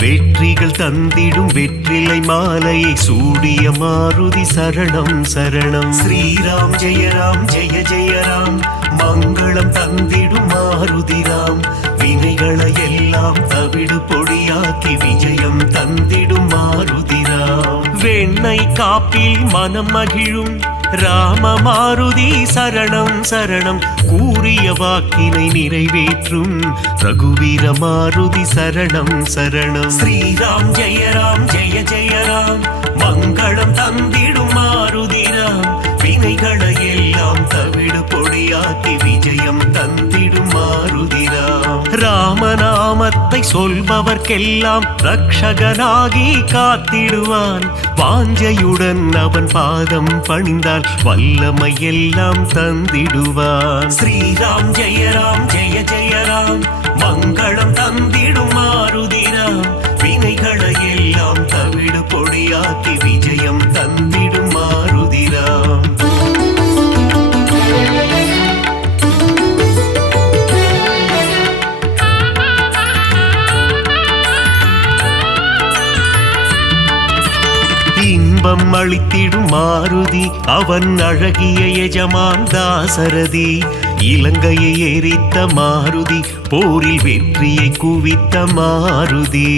வெற்றிகள் தந்திடும் வெற்றிலை மாலையை சூடிய மாருதி சரணம் சரணம். ஸ்ரீராம் ஜெய ராம் ஜெய ஜெய ராம். மங்களம் தந்திடும் மாருதிராம். வினைகளை எல்லாம் தவிடு பொடியாக்கி விஜயம் தந்திடும் மாருதிராம். வெண்ணை காப்பில் மனம் மகிழும் ராம மாருதி சரணம் சரணம். கூறிய வாக்கினை நிறைவேற்றும் ரகுவீர மாருதி சரணம் சரணம். ஸ்ரீராம் ஜெய ராம் ஜெய ஜெய ராம். மங்களம் தந்திடும் மாருதிராம். வினைகளை எல்லாம் தவிடு பொடியாக்கி விஜயம் தந்திடும் மாருதிராம். ராமநாமத்தை சொல்பவர்க்கெல்லாம் ரக்ஷகனாகி காத்திடுவான். வாஞ்சையுடன் அவன் பாதம் பணிந்தால் வல்லமை எல்லாம் தந்திடுவான். ஸ்ரீராம் ஜெய ராம் ஜெய ஜெய ராம். மங்களம் தந்திடும் மாருதிராம். வினைகளை எல்லாம் தவிடு பொடியாக்கி விஜயம் தந்திடும் மாருதிராம். இன்பம் அளித்திடும் மாருதி அவன் அழகிய எஜமான் தாசரதி. இலங்கையை எரித்த மாருதி போரில் வெற்றியை குவித்த மாருதி.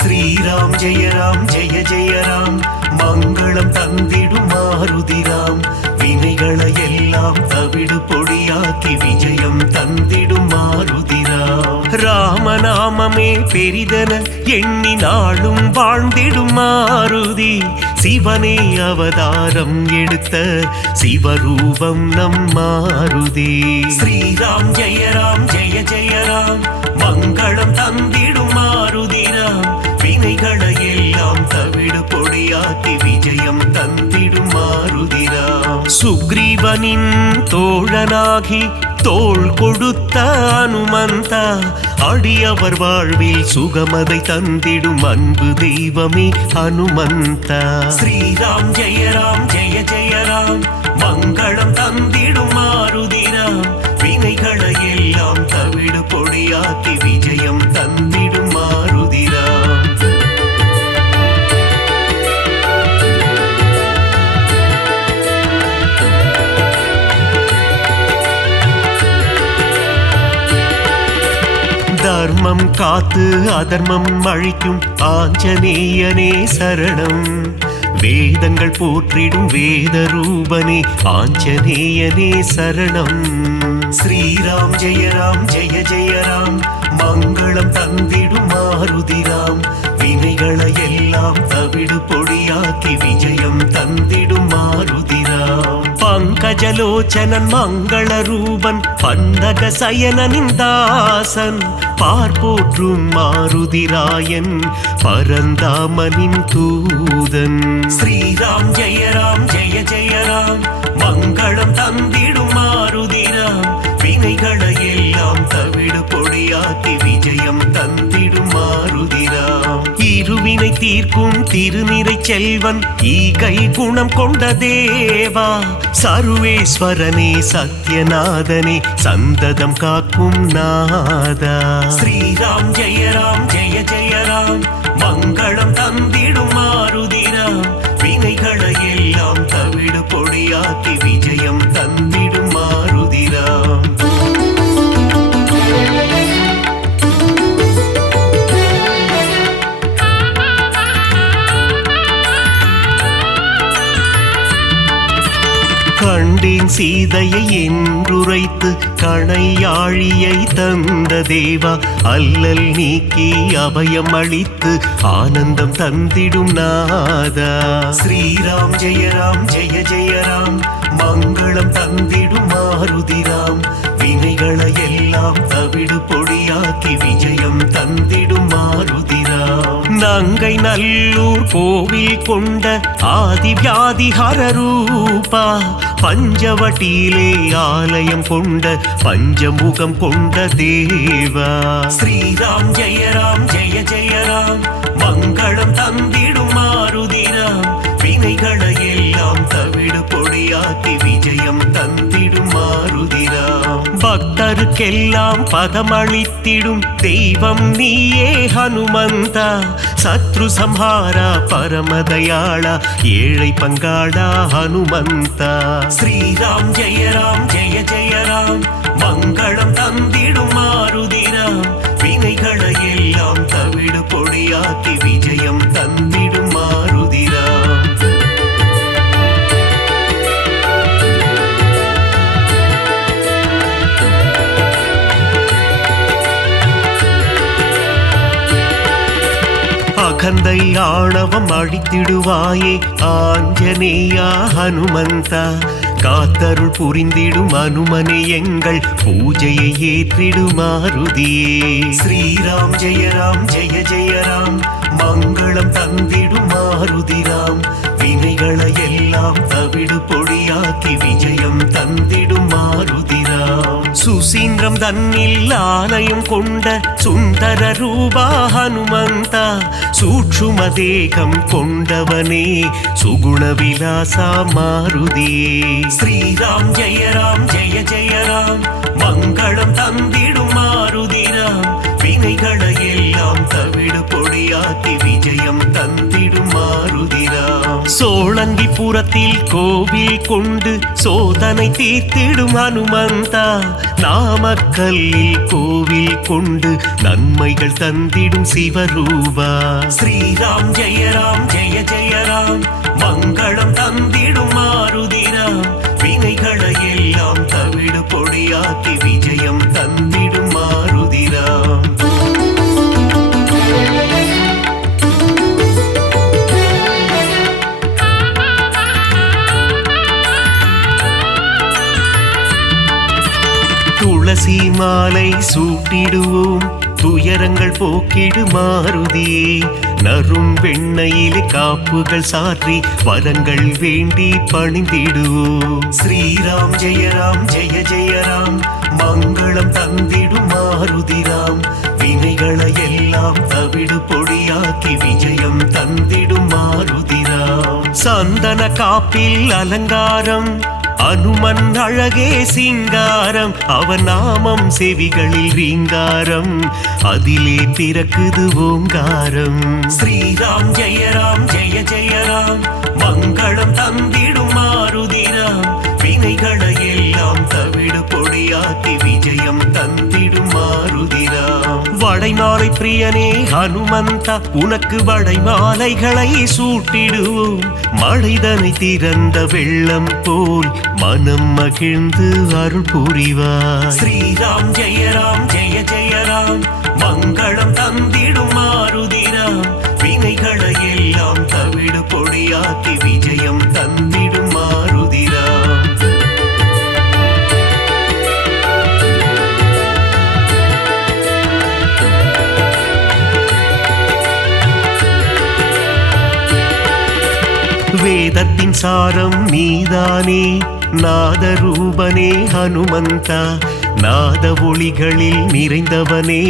ஸ்ரீராம் ஜெய ராம் ஜெய ஜெய ராம். மங்களம் தந்திடும் மாருதிராம். வினைகளை எல்லாம் தவிடு பொடியாக்கி விஜயம் தந்திடும் மாருதிராம். ராமநாமமே பெரிதென எண்ணி நாளும் வாழ்ந்திடும் மாருதி. சிவனே அவதாரம் எடுத்த சிவரூபம் நம் மாருதி. ஸ்ரீராம் ஜெய ராம் ஜெய ஜெய ராம். மங்களம் தந்திடும் மாருதிராம். வினைகளை எல்லாம் தவிடு பொடியாக்கி விஜயம் தந்திடும் மாருதிராம். சுக்ரீவனின் தோழனாகி தோள் கொடுத்த அனுமந்தா. அடியவர் வாழ்வில் சுகமதை தந்திடும் அன்பு தெய்வமே அனுமந்தா. ஸ்ரீராம் ஜெய ராம் ஜெய ஜெய ராம். மங்களம் தந்திடும் மாருதிராம். வினைகளை எல்லாம் தவிடு பொடியாக்கி விஜயம் தந்திடும் மாருதிராம். தர்மம் காத்து அதர்மம் அழிக்கும் ஆஞ்சநேயனே சரணம். வேதங்கள் போற்றிடும் வேத ரூபனே ஆஞ்சநேயனே சரணம். ஸ்ரீராம் ஜெய ராம் ஜெய ஜெய ராம். மங்களம் தந்திடும் மாருதிராம். வினைகளை எல்லாம் தவிடு பொடியாக்கி விஜயம் தந்திடும் மாருதிராம். பங்கஜலோச்சனன் மங்கள ரூபன் பன்னக சயனனின் தாசன். பார்ப்போற்றும் மாருதிராயன் பரந்தாமனின் தூதன். ஸ்ரீராம் ஜெய ராம் ஜெய ஜெய ராம். மங்களம் தந்திடும் மாருதிராம். வினைகளை எல்லாம் தவிடு பொடியாக்கி விஜயம் தந்திடும் மாருதிராம். இருவினை தீர்க்கும் திருநிறை செல்வன் ஈகை குணம் கொண்ட தேவா. சர்வேஸ்வரனே சத்யநாதனே சந்ததம் காக்கும் நாதா. ஸ்ரீராம் ஜெய ராம் ஜெய ஜெய ராம். மங்களம் தந்திடும் மாருதிராம். வினைகளை எல்லாம் தவிடு பொடியாக்கி விஜயம் தந்திடும் மாருதிராம். கண்டேன் சீதையை என்றுரைத்து கணையாழியை தந்த தேவா, அல்லல் நீக்கி அபயம் அளித்து ஆனந்தம் தந்திடும் நாதா. ஸ்ரீராம் ஜெய ராம் ஜெய ஜெய ராம், மங்களம் தந்திடும் மாருதிராம், வினைகளை எல்லாம் தவிடு பொடியாக்கி விஜயம் தந்திடும் மாருதிராம். நங்கை நல்லூர் கோவில் கொண்ட ஆதிவியாதிஹர ரூபா, பஞ்சவட்டியிலே ஆலயம் கொண்ட பஞ்சமுகம் கொண்ட தேவா. ஸ்ரீராம் ஜெய ராம் ஜெய ஜெய ராம், மங்களம் தந்திடும் மாருதிராம், வினைகளை எல்லாம் தவிடு பொடியாக்கி விஜயம் தந்திடும் மாருதிராம். பக்தருக்கெல்லாம் பதமளித்திடும் தெய்வம் நீயே ஹனுமந்தா, சத்ரு சம்ஹாரா பரமதயாளா, ஏழை பங்காளா ஹனுமந்தா. ஸ்ரீராம் ஜெய ராம் ஜெய ஜெய ராம், மங்களம் தந்திடும் மாருதிராம், வினைகளை எல்லாம் தவிடு பொடியாக்கி விஜயம் தந்திடும் மாருதிராம். அகந்தை ஆணவம் அழித்திடுவாயே ஆஞ்சநேயா ஹனுமந்தா, காத்தருள் புரிந்திடும் அனுமனே எங்கள் பூஜையை ஏற்றிடும் மாருதியே. ஸ்ரீராம் ஜெய ராம் ஜெய ஜெய ராம், மங்களம் தந்திடும் மாருதிராம், வினைகளை எல்லாம் தவிடு பொடியாக்கி விஜயம் தந்திடும் மாருதிராம். சுசீந்திரம் தன்னில் ஆலயம் கொண்ட சுந்தர ரூபா ஹனுமந்தா, சூட்சும தேகம் கொண்டவனே சுகுண விலாசா மாருதியே. ஸ்ரீராம் ஜெய ராம் ஜெய ஜெய ராம், மங்களம் தந்திடும் மாருதிராம், வினைகளை எல்லாம் தவிடு பொடியாக்கி விஜயம் தந்திடும் மாருதிராம். சோழங்கிபுரத்தில் கோவில் கொண்டு சோதனை தீர்த்திடும் ஹனுமந்தா, நாமக்கல்லில் கோவில் கொண்டு நன்மைகள் தந்திடும் சிவரூபா. ஸ்ரீராம் ஜெய ராம் ஜெய ஜெய ராம், மங்களம் தந்திடும் மாருதிராம், வினைகளை எல்லாம் தவிடு பொடியாக்கி விஜயம் தந்திடும் மாருதிராம். துளசி மாலை சூட்டிடுவோம், துயரங்கள் போக்கிடு மாருதியே, நறும் வெண்ணையிலே காப்புகள் சாற்றி வரங்கள் வேண்டி பணிந்திடுவோம். ஸ்ரீராம் ஜெய ராம் ஜெய ஜெய ராம், மங்களம் தந்திடும் மாருதிராம், வினைகளை எல்லாம் தவிடு பொடியாக்கி விஜயம் தந்திடும் மாருதிராம். சந்தன காப்பில் அலங்காரம், அனுமன் அழகே சிங்காரம், அவன் நாமம் செவிகளில் ரீங்காரம், அதிலே பிறக்குது ஓங்காரம். ஸ்ரீராம் ஜெய ராம் ஜெய ஜெய ராம், மங்களம் தந்திடும் மாருதிராம், வினைகளை எல்லாம் தவிடு பொடியாக்கி விஜயம் தந்திடும் மாருதிராம். வடைமாலை பிரியனே ஹனுமந்தா, உனக்கு வடைமாலைகளை சூட்டிடுவோம், மழைதனை திறந்த வெள்ளம் போல் மனம் மகிழ்ந்து அருள் புரிவாய். ஸ்ரீராம் ஜெய ராம் ஜெய ஜெய ராம், மங்களம் தந்திடும் மாருதிராம், வினைகளை எல்லாம் தவிடு பொடியாக்கி விஜயம் தந்திடும் மாருதிராம். வேதத்தின் சாரம் நீதானே நாதரூபனே ஹனுமந்தா, நாத ஒளிகளில் நிறைந்தவனே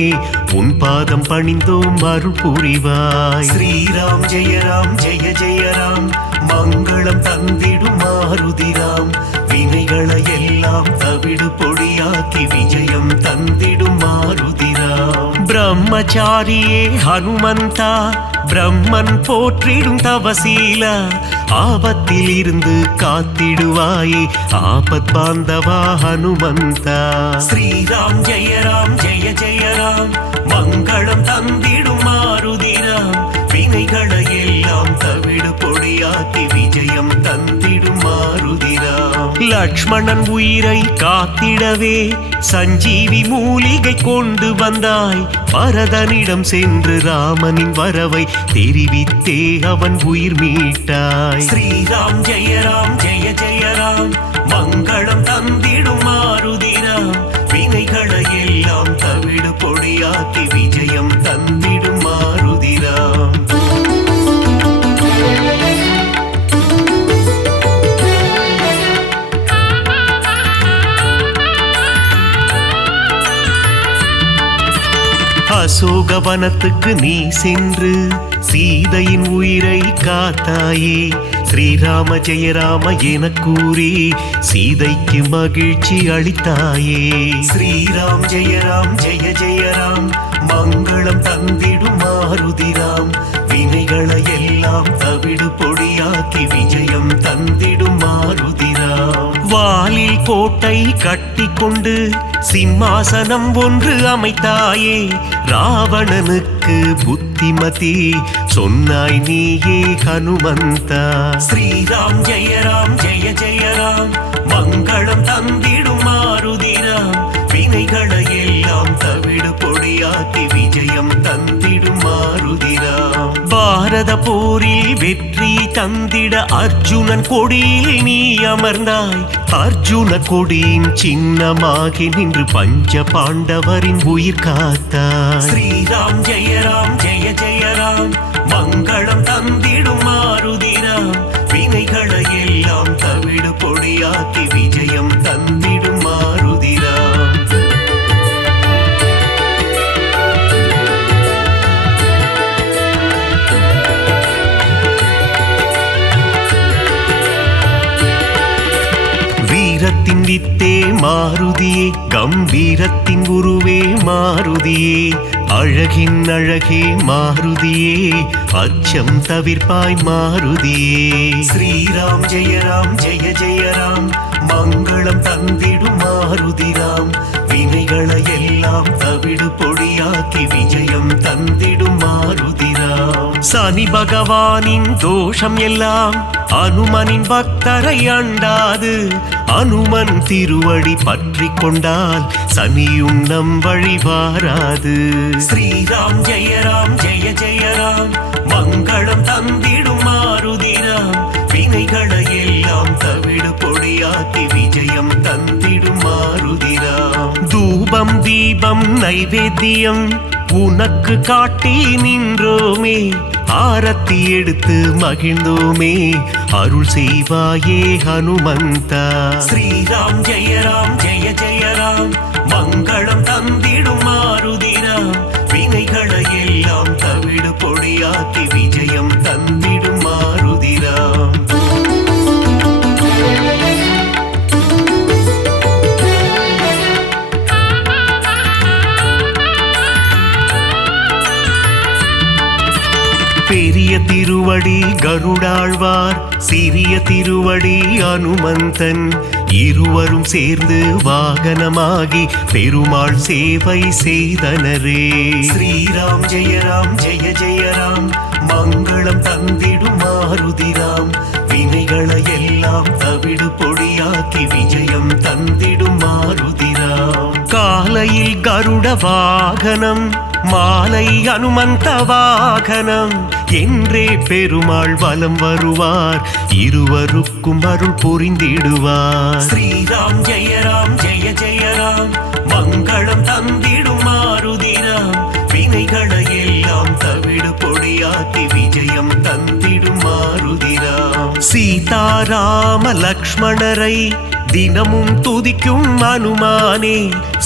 உன் பாதம் பணிந்தோம் அருள் புரிவாய். ஸ்ரீராம் ஜெய ராம் ஜெய ஜெய ராம், மங்களம் தந்திடும் மாருதிராம், வினைகளை எல்லாம் தவிடு பொடியாக்கி விஜயம் தந்திடும் மாருதிராம். பிரம்மச்சாரியே ஹனுமந்தா, பிரம்மன் போற்றிடும் தவசீலா, ஆபத்தில் இருந்து காத்திடுவாயே ஆபத் பாந்தவா ஹனுமந்தா. ஸ்ரீராம் ஜெய ராம் ஜெய ஜெய ராம், மங்களம் தந்திடும் மாருதிராம், வினைகளை எல்லாம் தவிடு பொடியாக்கி விஜயம் தந்திடும் மாருதிராம். லக்ஷ்மணன் உயிரை காத்திடவே சஞ்சீவி மூலிகை கொண்டு வந்தாய். பரதனிடம் சென்று ராமனின் வரவை தெரிவித்தே அவன் உயிர் மீட்டாய். ஸ்ரீராம் ஜெய ராம் ஜெய ஜெய ராம், மங்களம் தந்திடும் மாருதிராம். வினைகளை எல்லாம் தவிடு பொடியாக்கி விஜயம் தந்திடும் மாருதிராம். அசோகவனத்துக்கு நீ சென்று சீதையின் உயிரை காத்தாயே. ஸ்ரீராம ஜெய ராம என கூறி சீதைக்கு மகிழ்ச்சி அளித்தாயே. ஸ்ரீராம் ஜெய ராம் ஜெய ஜெய ராம், மங்களம் தந்திடும் மாருதிராம். வினைகளை எல்லாம் தவிடு பொடியாக்கி விஜயம் தந்திடும் மாருதிராம். வாலில் கோட்டை கட்டி கொண்டு சிம்மாசனம் ஒன்று அமைத்தாயே. ராவணனுக்கு புத்திமதி சொன்னாய் நீயே ஹனுமந்தா. ஸ்ரீராம் ஜெய ராம் ஜெய ஜெய ராம், மங்களம் தந்திடும் மாருதிராம். வினைகளை எல்லாம் தவிடு பொடியாக்கி விஜயம் தந்திடும் மாருதிராம். பாரத போரில் வெற்றி தந்திட அர்ஜுனன் கொடியில் நீ அமர்ந்தாய். அர்ஜுன கொடியின் சின்னமாகி நின்று பஞ்ச பாண்டவரின் உயிர் காத்தாய். ஸ்ரீராம் ஜெய ராம் ஜெய ஜெய ராம், மங்களம் தந்திடும் மாருதிராம். வினைகளை எல்லாம் தவிடு பொடியாக்கி விஜயம் தந்திடும் மாருதிராம். வீரத்தின் வித்தே மாருதியே, கம்பீரத்தின் உருவே மாருதியே. அழகின் அழகே மாருதியே, அச்சம் தவிர்ப்பாய் மாருதியே. ஸ்ரீராம் ஜெய ராம் ஜெய ஜெய ராம், மங்களம் தந்திடும் மாருதிராம். வினைகளை எல்லாம் தவிடு பொடியாக்கி விஜயம் தந்திடும் மாருதிராம். சனி பகவானின் தோஷம் எல்லாம் அனுமனின் பக்தரை அண்டாது. அனுமன் திருவடி பற்றி கொண்டால் சனியும் நம் வழி வாராது. ஸ்ரீராம் ஜெய ராம் ஜெய ஜெய ராம், மங்களம் தந்திடும் மாருதிராம். வினைகளை எல்லாம் தவிடு பொடியாக்கி விஜயம் தந்திடும் மாருதிராம். தூபம் தீபம் நைவேத்தியம் உனக்கு காட்டி நின்றோமே. ஆரத்தி எடுத்து மகிழ்ந்தோமே, அருள் செய்வாயே ஹனுமந்தா. ஸ்ரீராம் ஜெய ராம் ஜெய ஜெய ராம், மங்களம் தந்திடும் மாருதிராம். வினைகளை எல்லாம் தவிடு பொடியாக்கி விஜயம் தந்திடும் மாருதிராம். பெரிய திருவடி கருடாழ்வார், சிறிய திருவடி அனுமந்தன். இருவரும் சேர்ந்து வாகனமாகி பெருமாள் சேவை செய்தனரே. ஸ்ரீராம் ஜெய ராம் ஜெய ஜெய ராம், மங்களம் தந்திடும் மாருதிராம். வினைகளை எல்லாம் தவிடு பொடியாக்கி விஜயம் தந்திடும் மாருதிராம். காலையில் கருட வாகனம், மாலை அனுமந்த வாகனம் என்றே பெருமாள் வலம் வருவார். இருவருக்கும் அருள் புரிந்திடுவார். ஸ்ரீராம் ஜெய ராம் ஜெய ஜெய ராம், மங்களம் தந்திடும் மாருதிராம். வினைகளை எல்லாம் தவிடு பொடியாக்கி விஜயம் தந்திடும் மாருதிராம். சீதாராம லக்ஷ்மணரை தினமும் துதிக்கும் அனுமானே.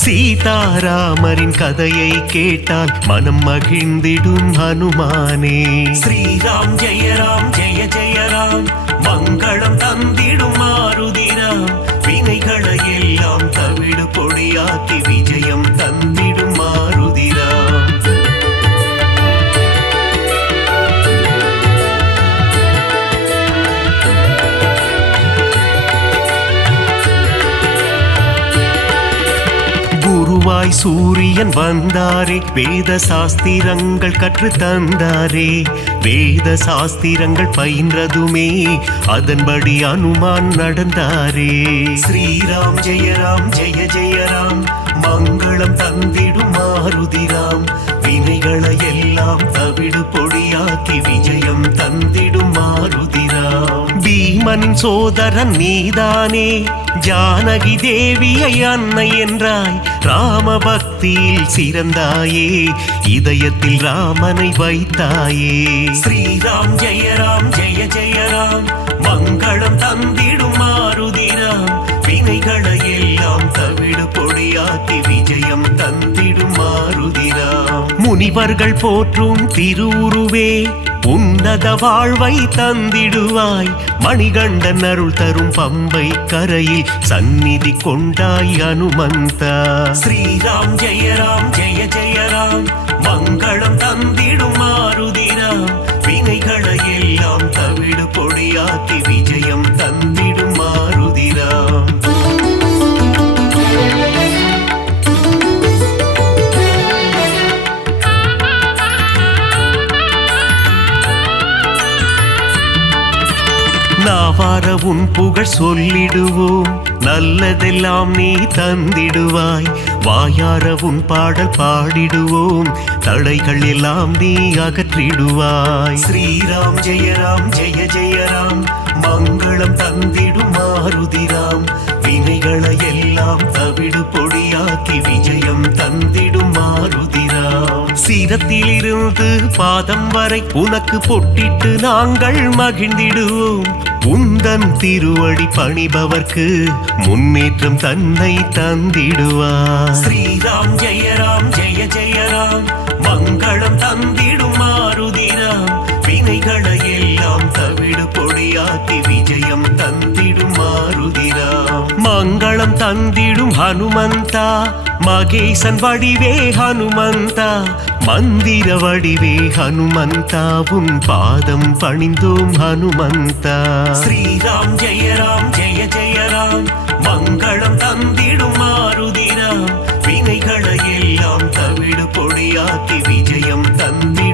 சீதாராமரின் கதையை கேட்டால் மனம் மகிழ்ந்திடும் ஹனுமானே. ஸ்ரீராம் ஜெய ராம் ஜெய ஜெய ராம், மங்களம் தந்திடும் மாருதிராம். வினைகளை எல்லாம் தவிடு பொடியாக்கி விஜயம் தந்திடும் மாருதிராம். குருவாய் சூரியன் வந்தாரே, வேத சாஸ்திரங்கள் கற்று தந்தாரே. வேத சாஸ்திரங்கள் பயின்றதுமே அதன்படி அனுமான் நடந்தாரே. ஸ்ரீராம் ஜெய ஜெய ராம், மங்களம் தந்திடும் மாருதிராம், வினைகளை எல்லாம் தவிடு பொடியாக்கி விஜயம் தந்திடும் மாருதிராம். பீமனின் சோதரன் நீதானே, ஜானகி தேவியை அன்னை என்றாய், ராம பக்தியில் சிறந்தாயே, இதயத்தில் ராமனை வைத்தாயே. ஸ்ரீராம் ஜெய ஜெய ராம், மங்களம் தந்திடும் மாருதிராம், வினைகளை எல்லாம் தவிடு பொடியாக்கி விஜயம் தந்திடும் மாருதிராம். முனிவர்கள் போற்றும் திருவுருவே, உன்னத வாழ்வை தந்திடுவாய், மணிகண்டன் அருள் தரும் பம்பை கரையில் சந்நிதி கொண்டாய் அனுமந்தா. ஸ்ரீராம் ஜெய ஜெய ராம், மங்களம் தந்திடும் மாருதிராம், வினைகளை எல்லாம் தவிடு பொடியாக்கி விஜயம் தந்திடும் மாருதிராம். நாவார உன் புகழ் சொல்லிடுவோம், நல்லதெல்லாம் நீ தந்திடுவாய், வாயார உன் பாடல் பாடிடுவோம், தடைகள் எல்லாம் நீ அகற்றிடுவாய். ஸ்ரீராம் ஜெய ஜெய ராம், மங்களம் தந்திடும் மாருதிராம், வினைகளை எல்லாம் தவிடு பொடியாக்கி விஜயம் தந்திடும் மாருதிராம். சிரத்திலிருந்து பாதம் வரை உனக்கு பொட்டிட்டு நாங்கள் மகிழ்ந்திடுவோம், உந்தன் திருவடி பணிபவர்க்கு முன்னேற்றம் தன்னை தந்திடுவார். ஸ்ரீராம் ஜெய ஜெய ராம், மங்களம் தந்திடும் மாருதிராம், வினைகளை எல்லாம் தவிடு பொடியாக்கி விஜயம் தந்திடும் மாருதிராம். மங்களம் தந்திடும் ஹனுமந்தா, மகேசன் வடிவே ஹனுமந்தா, மந்திர வடிவே ஹனுமந்தா, உன் பாதம் பணிந்தோம் ஹனுமந்தா. ஸ்ரீராம் ஜெய ஜெய ராம், மங்களம் தந்திடும் மாருதிராம், வினைகளை எல்லாம் தவிடு பொடியாக்கி விஜயம் தந்திடும்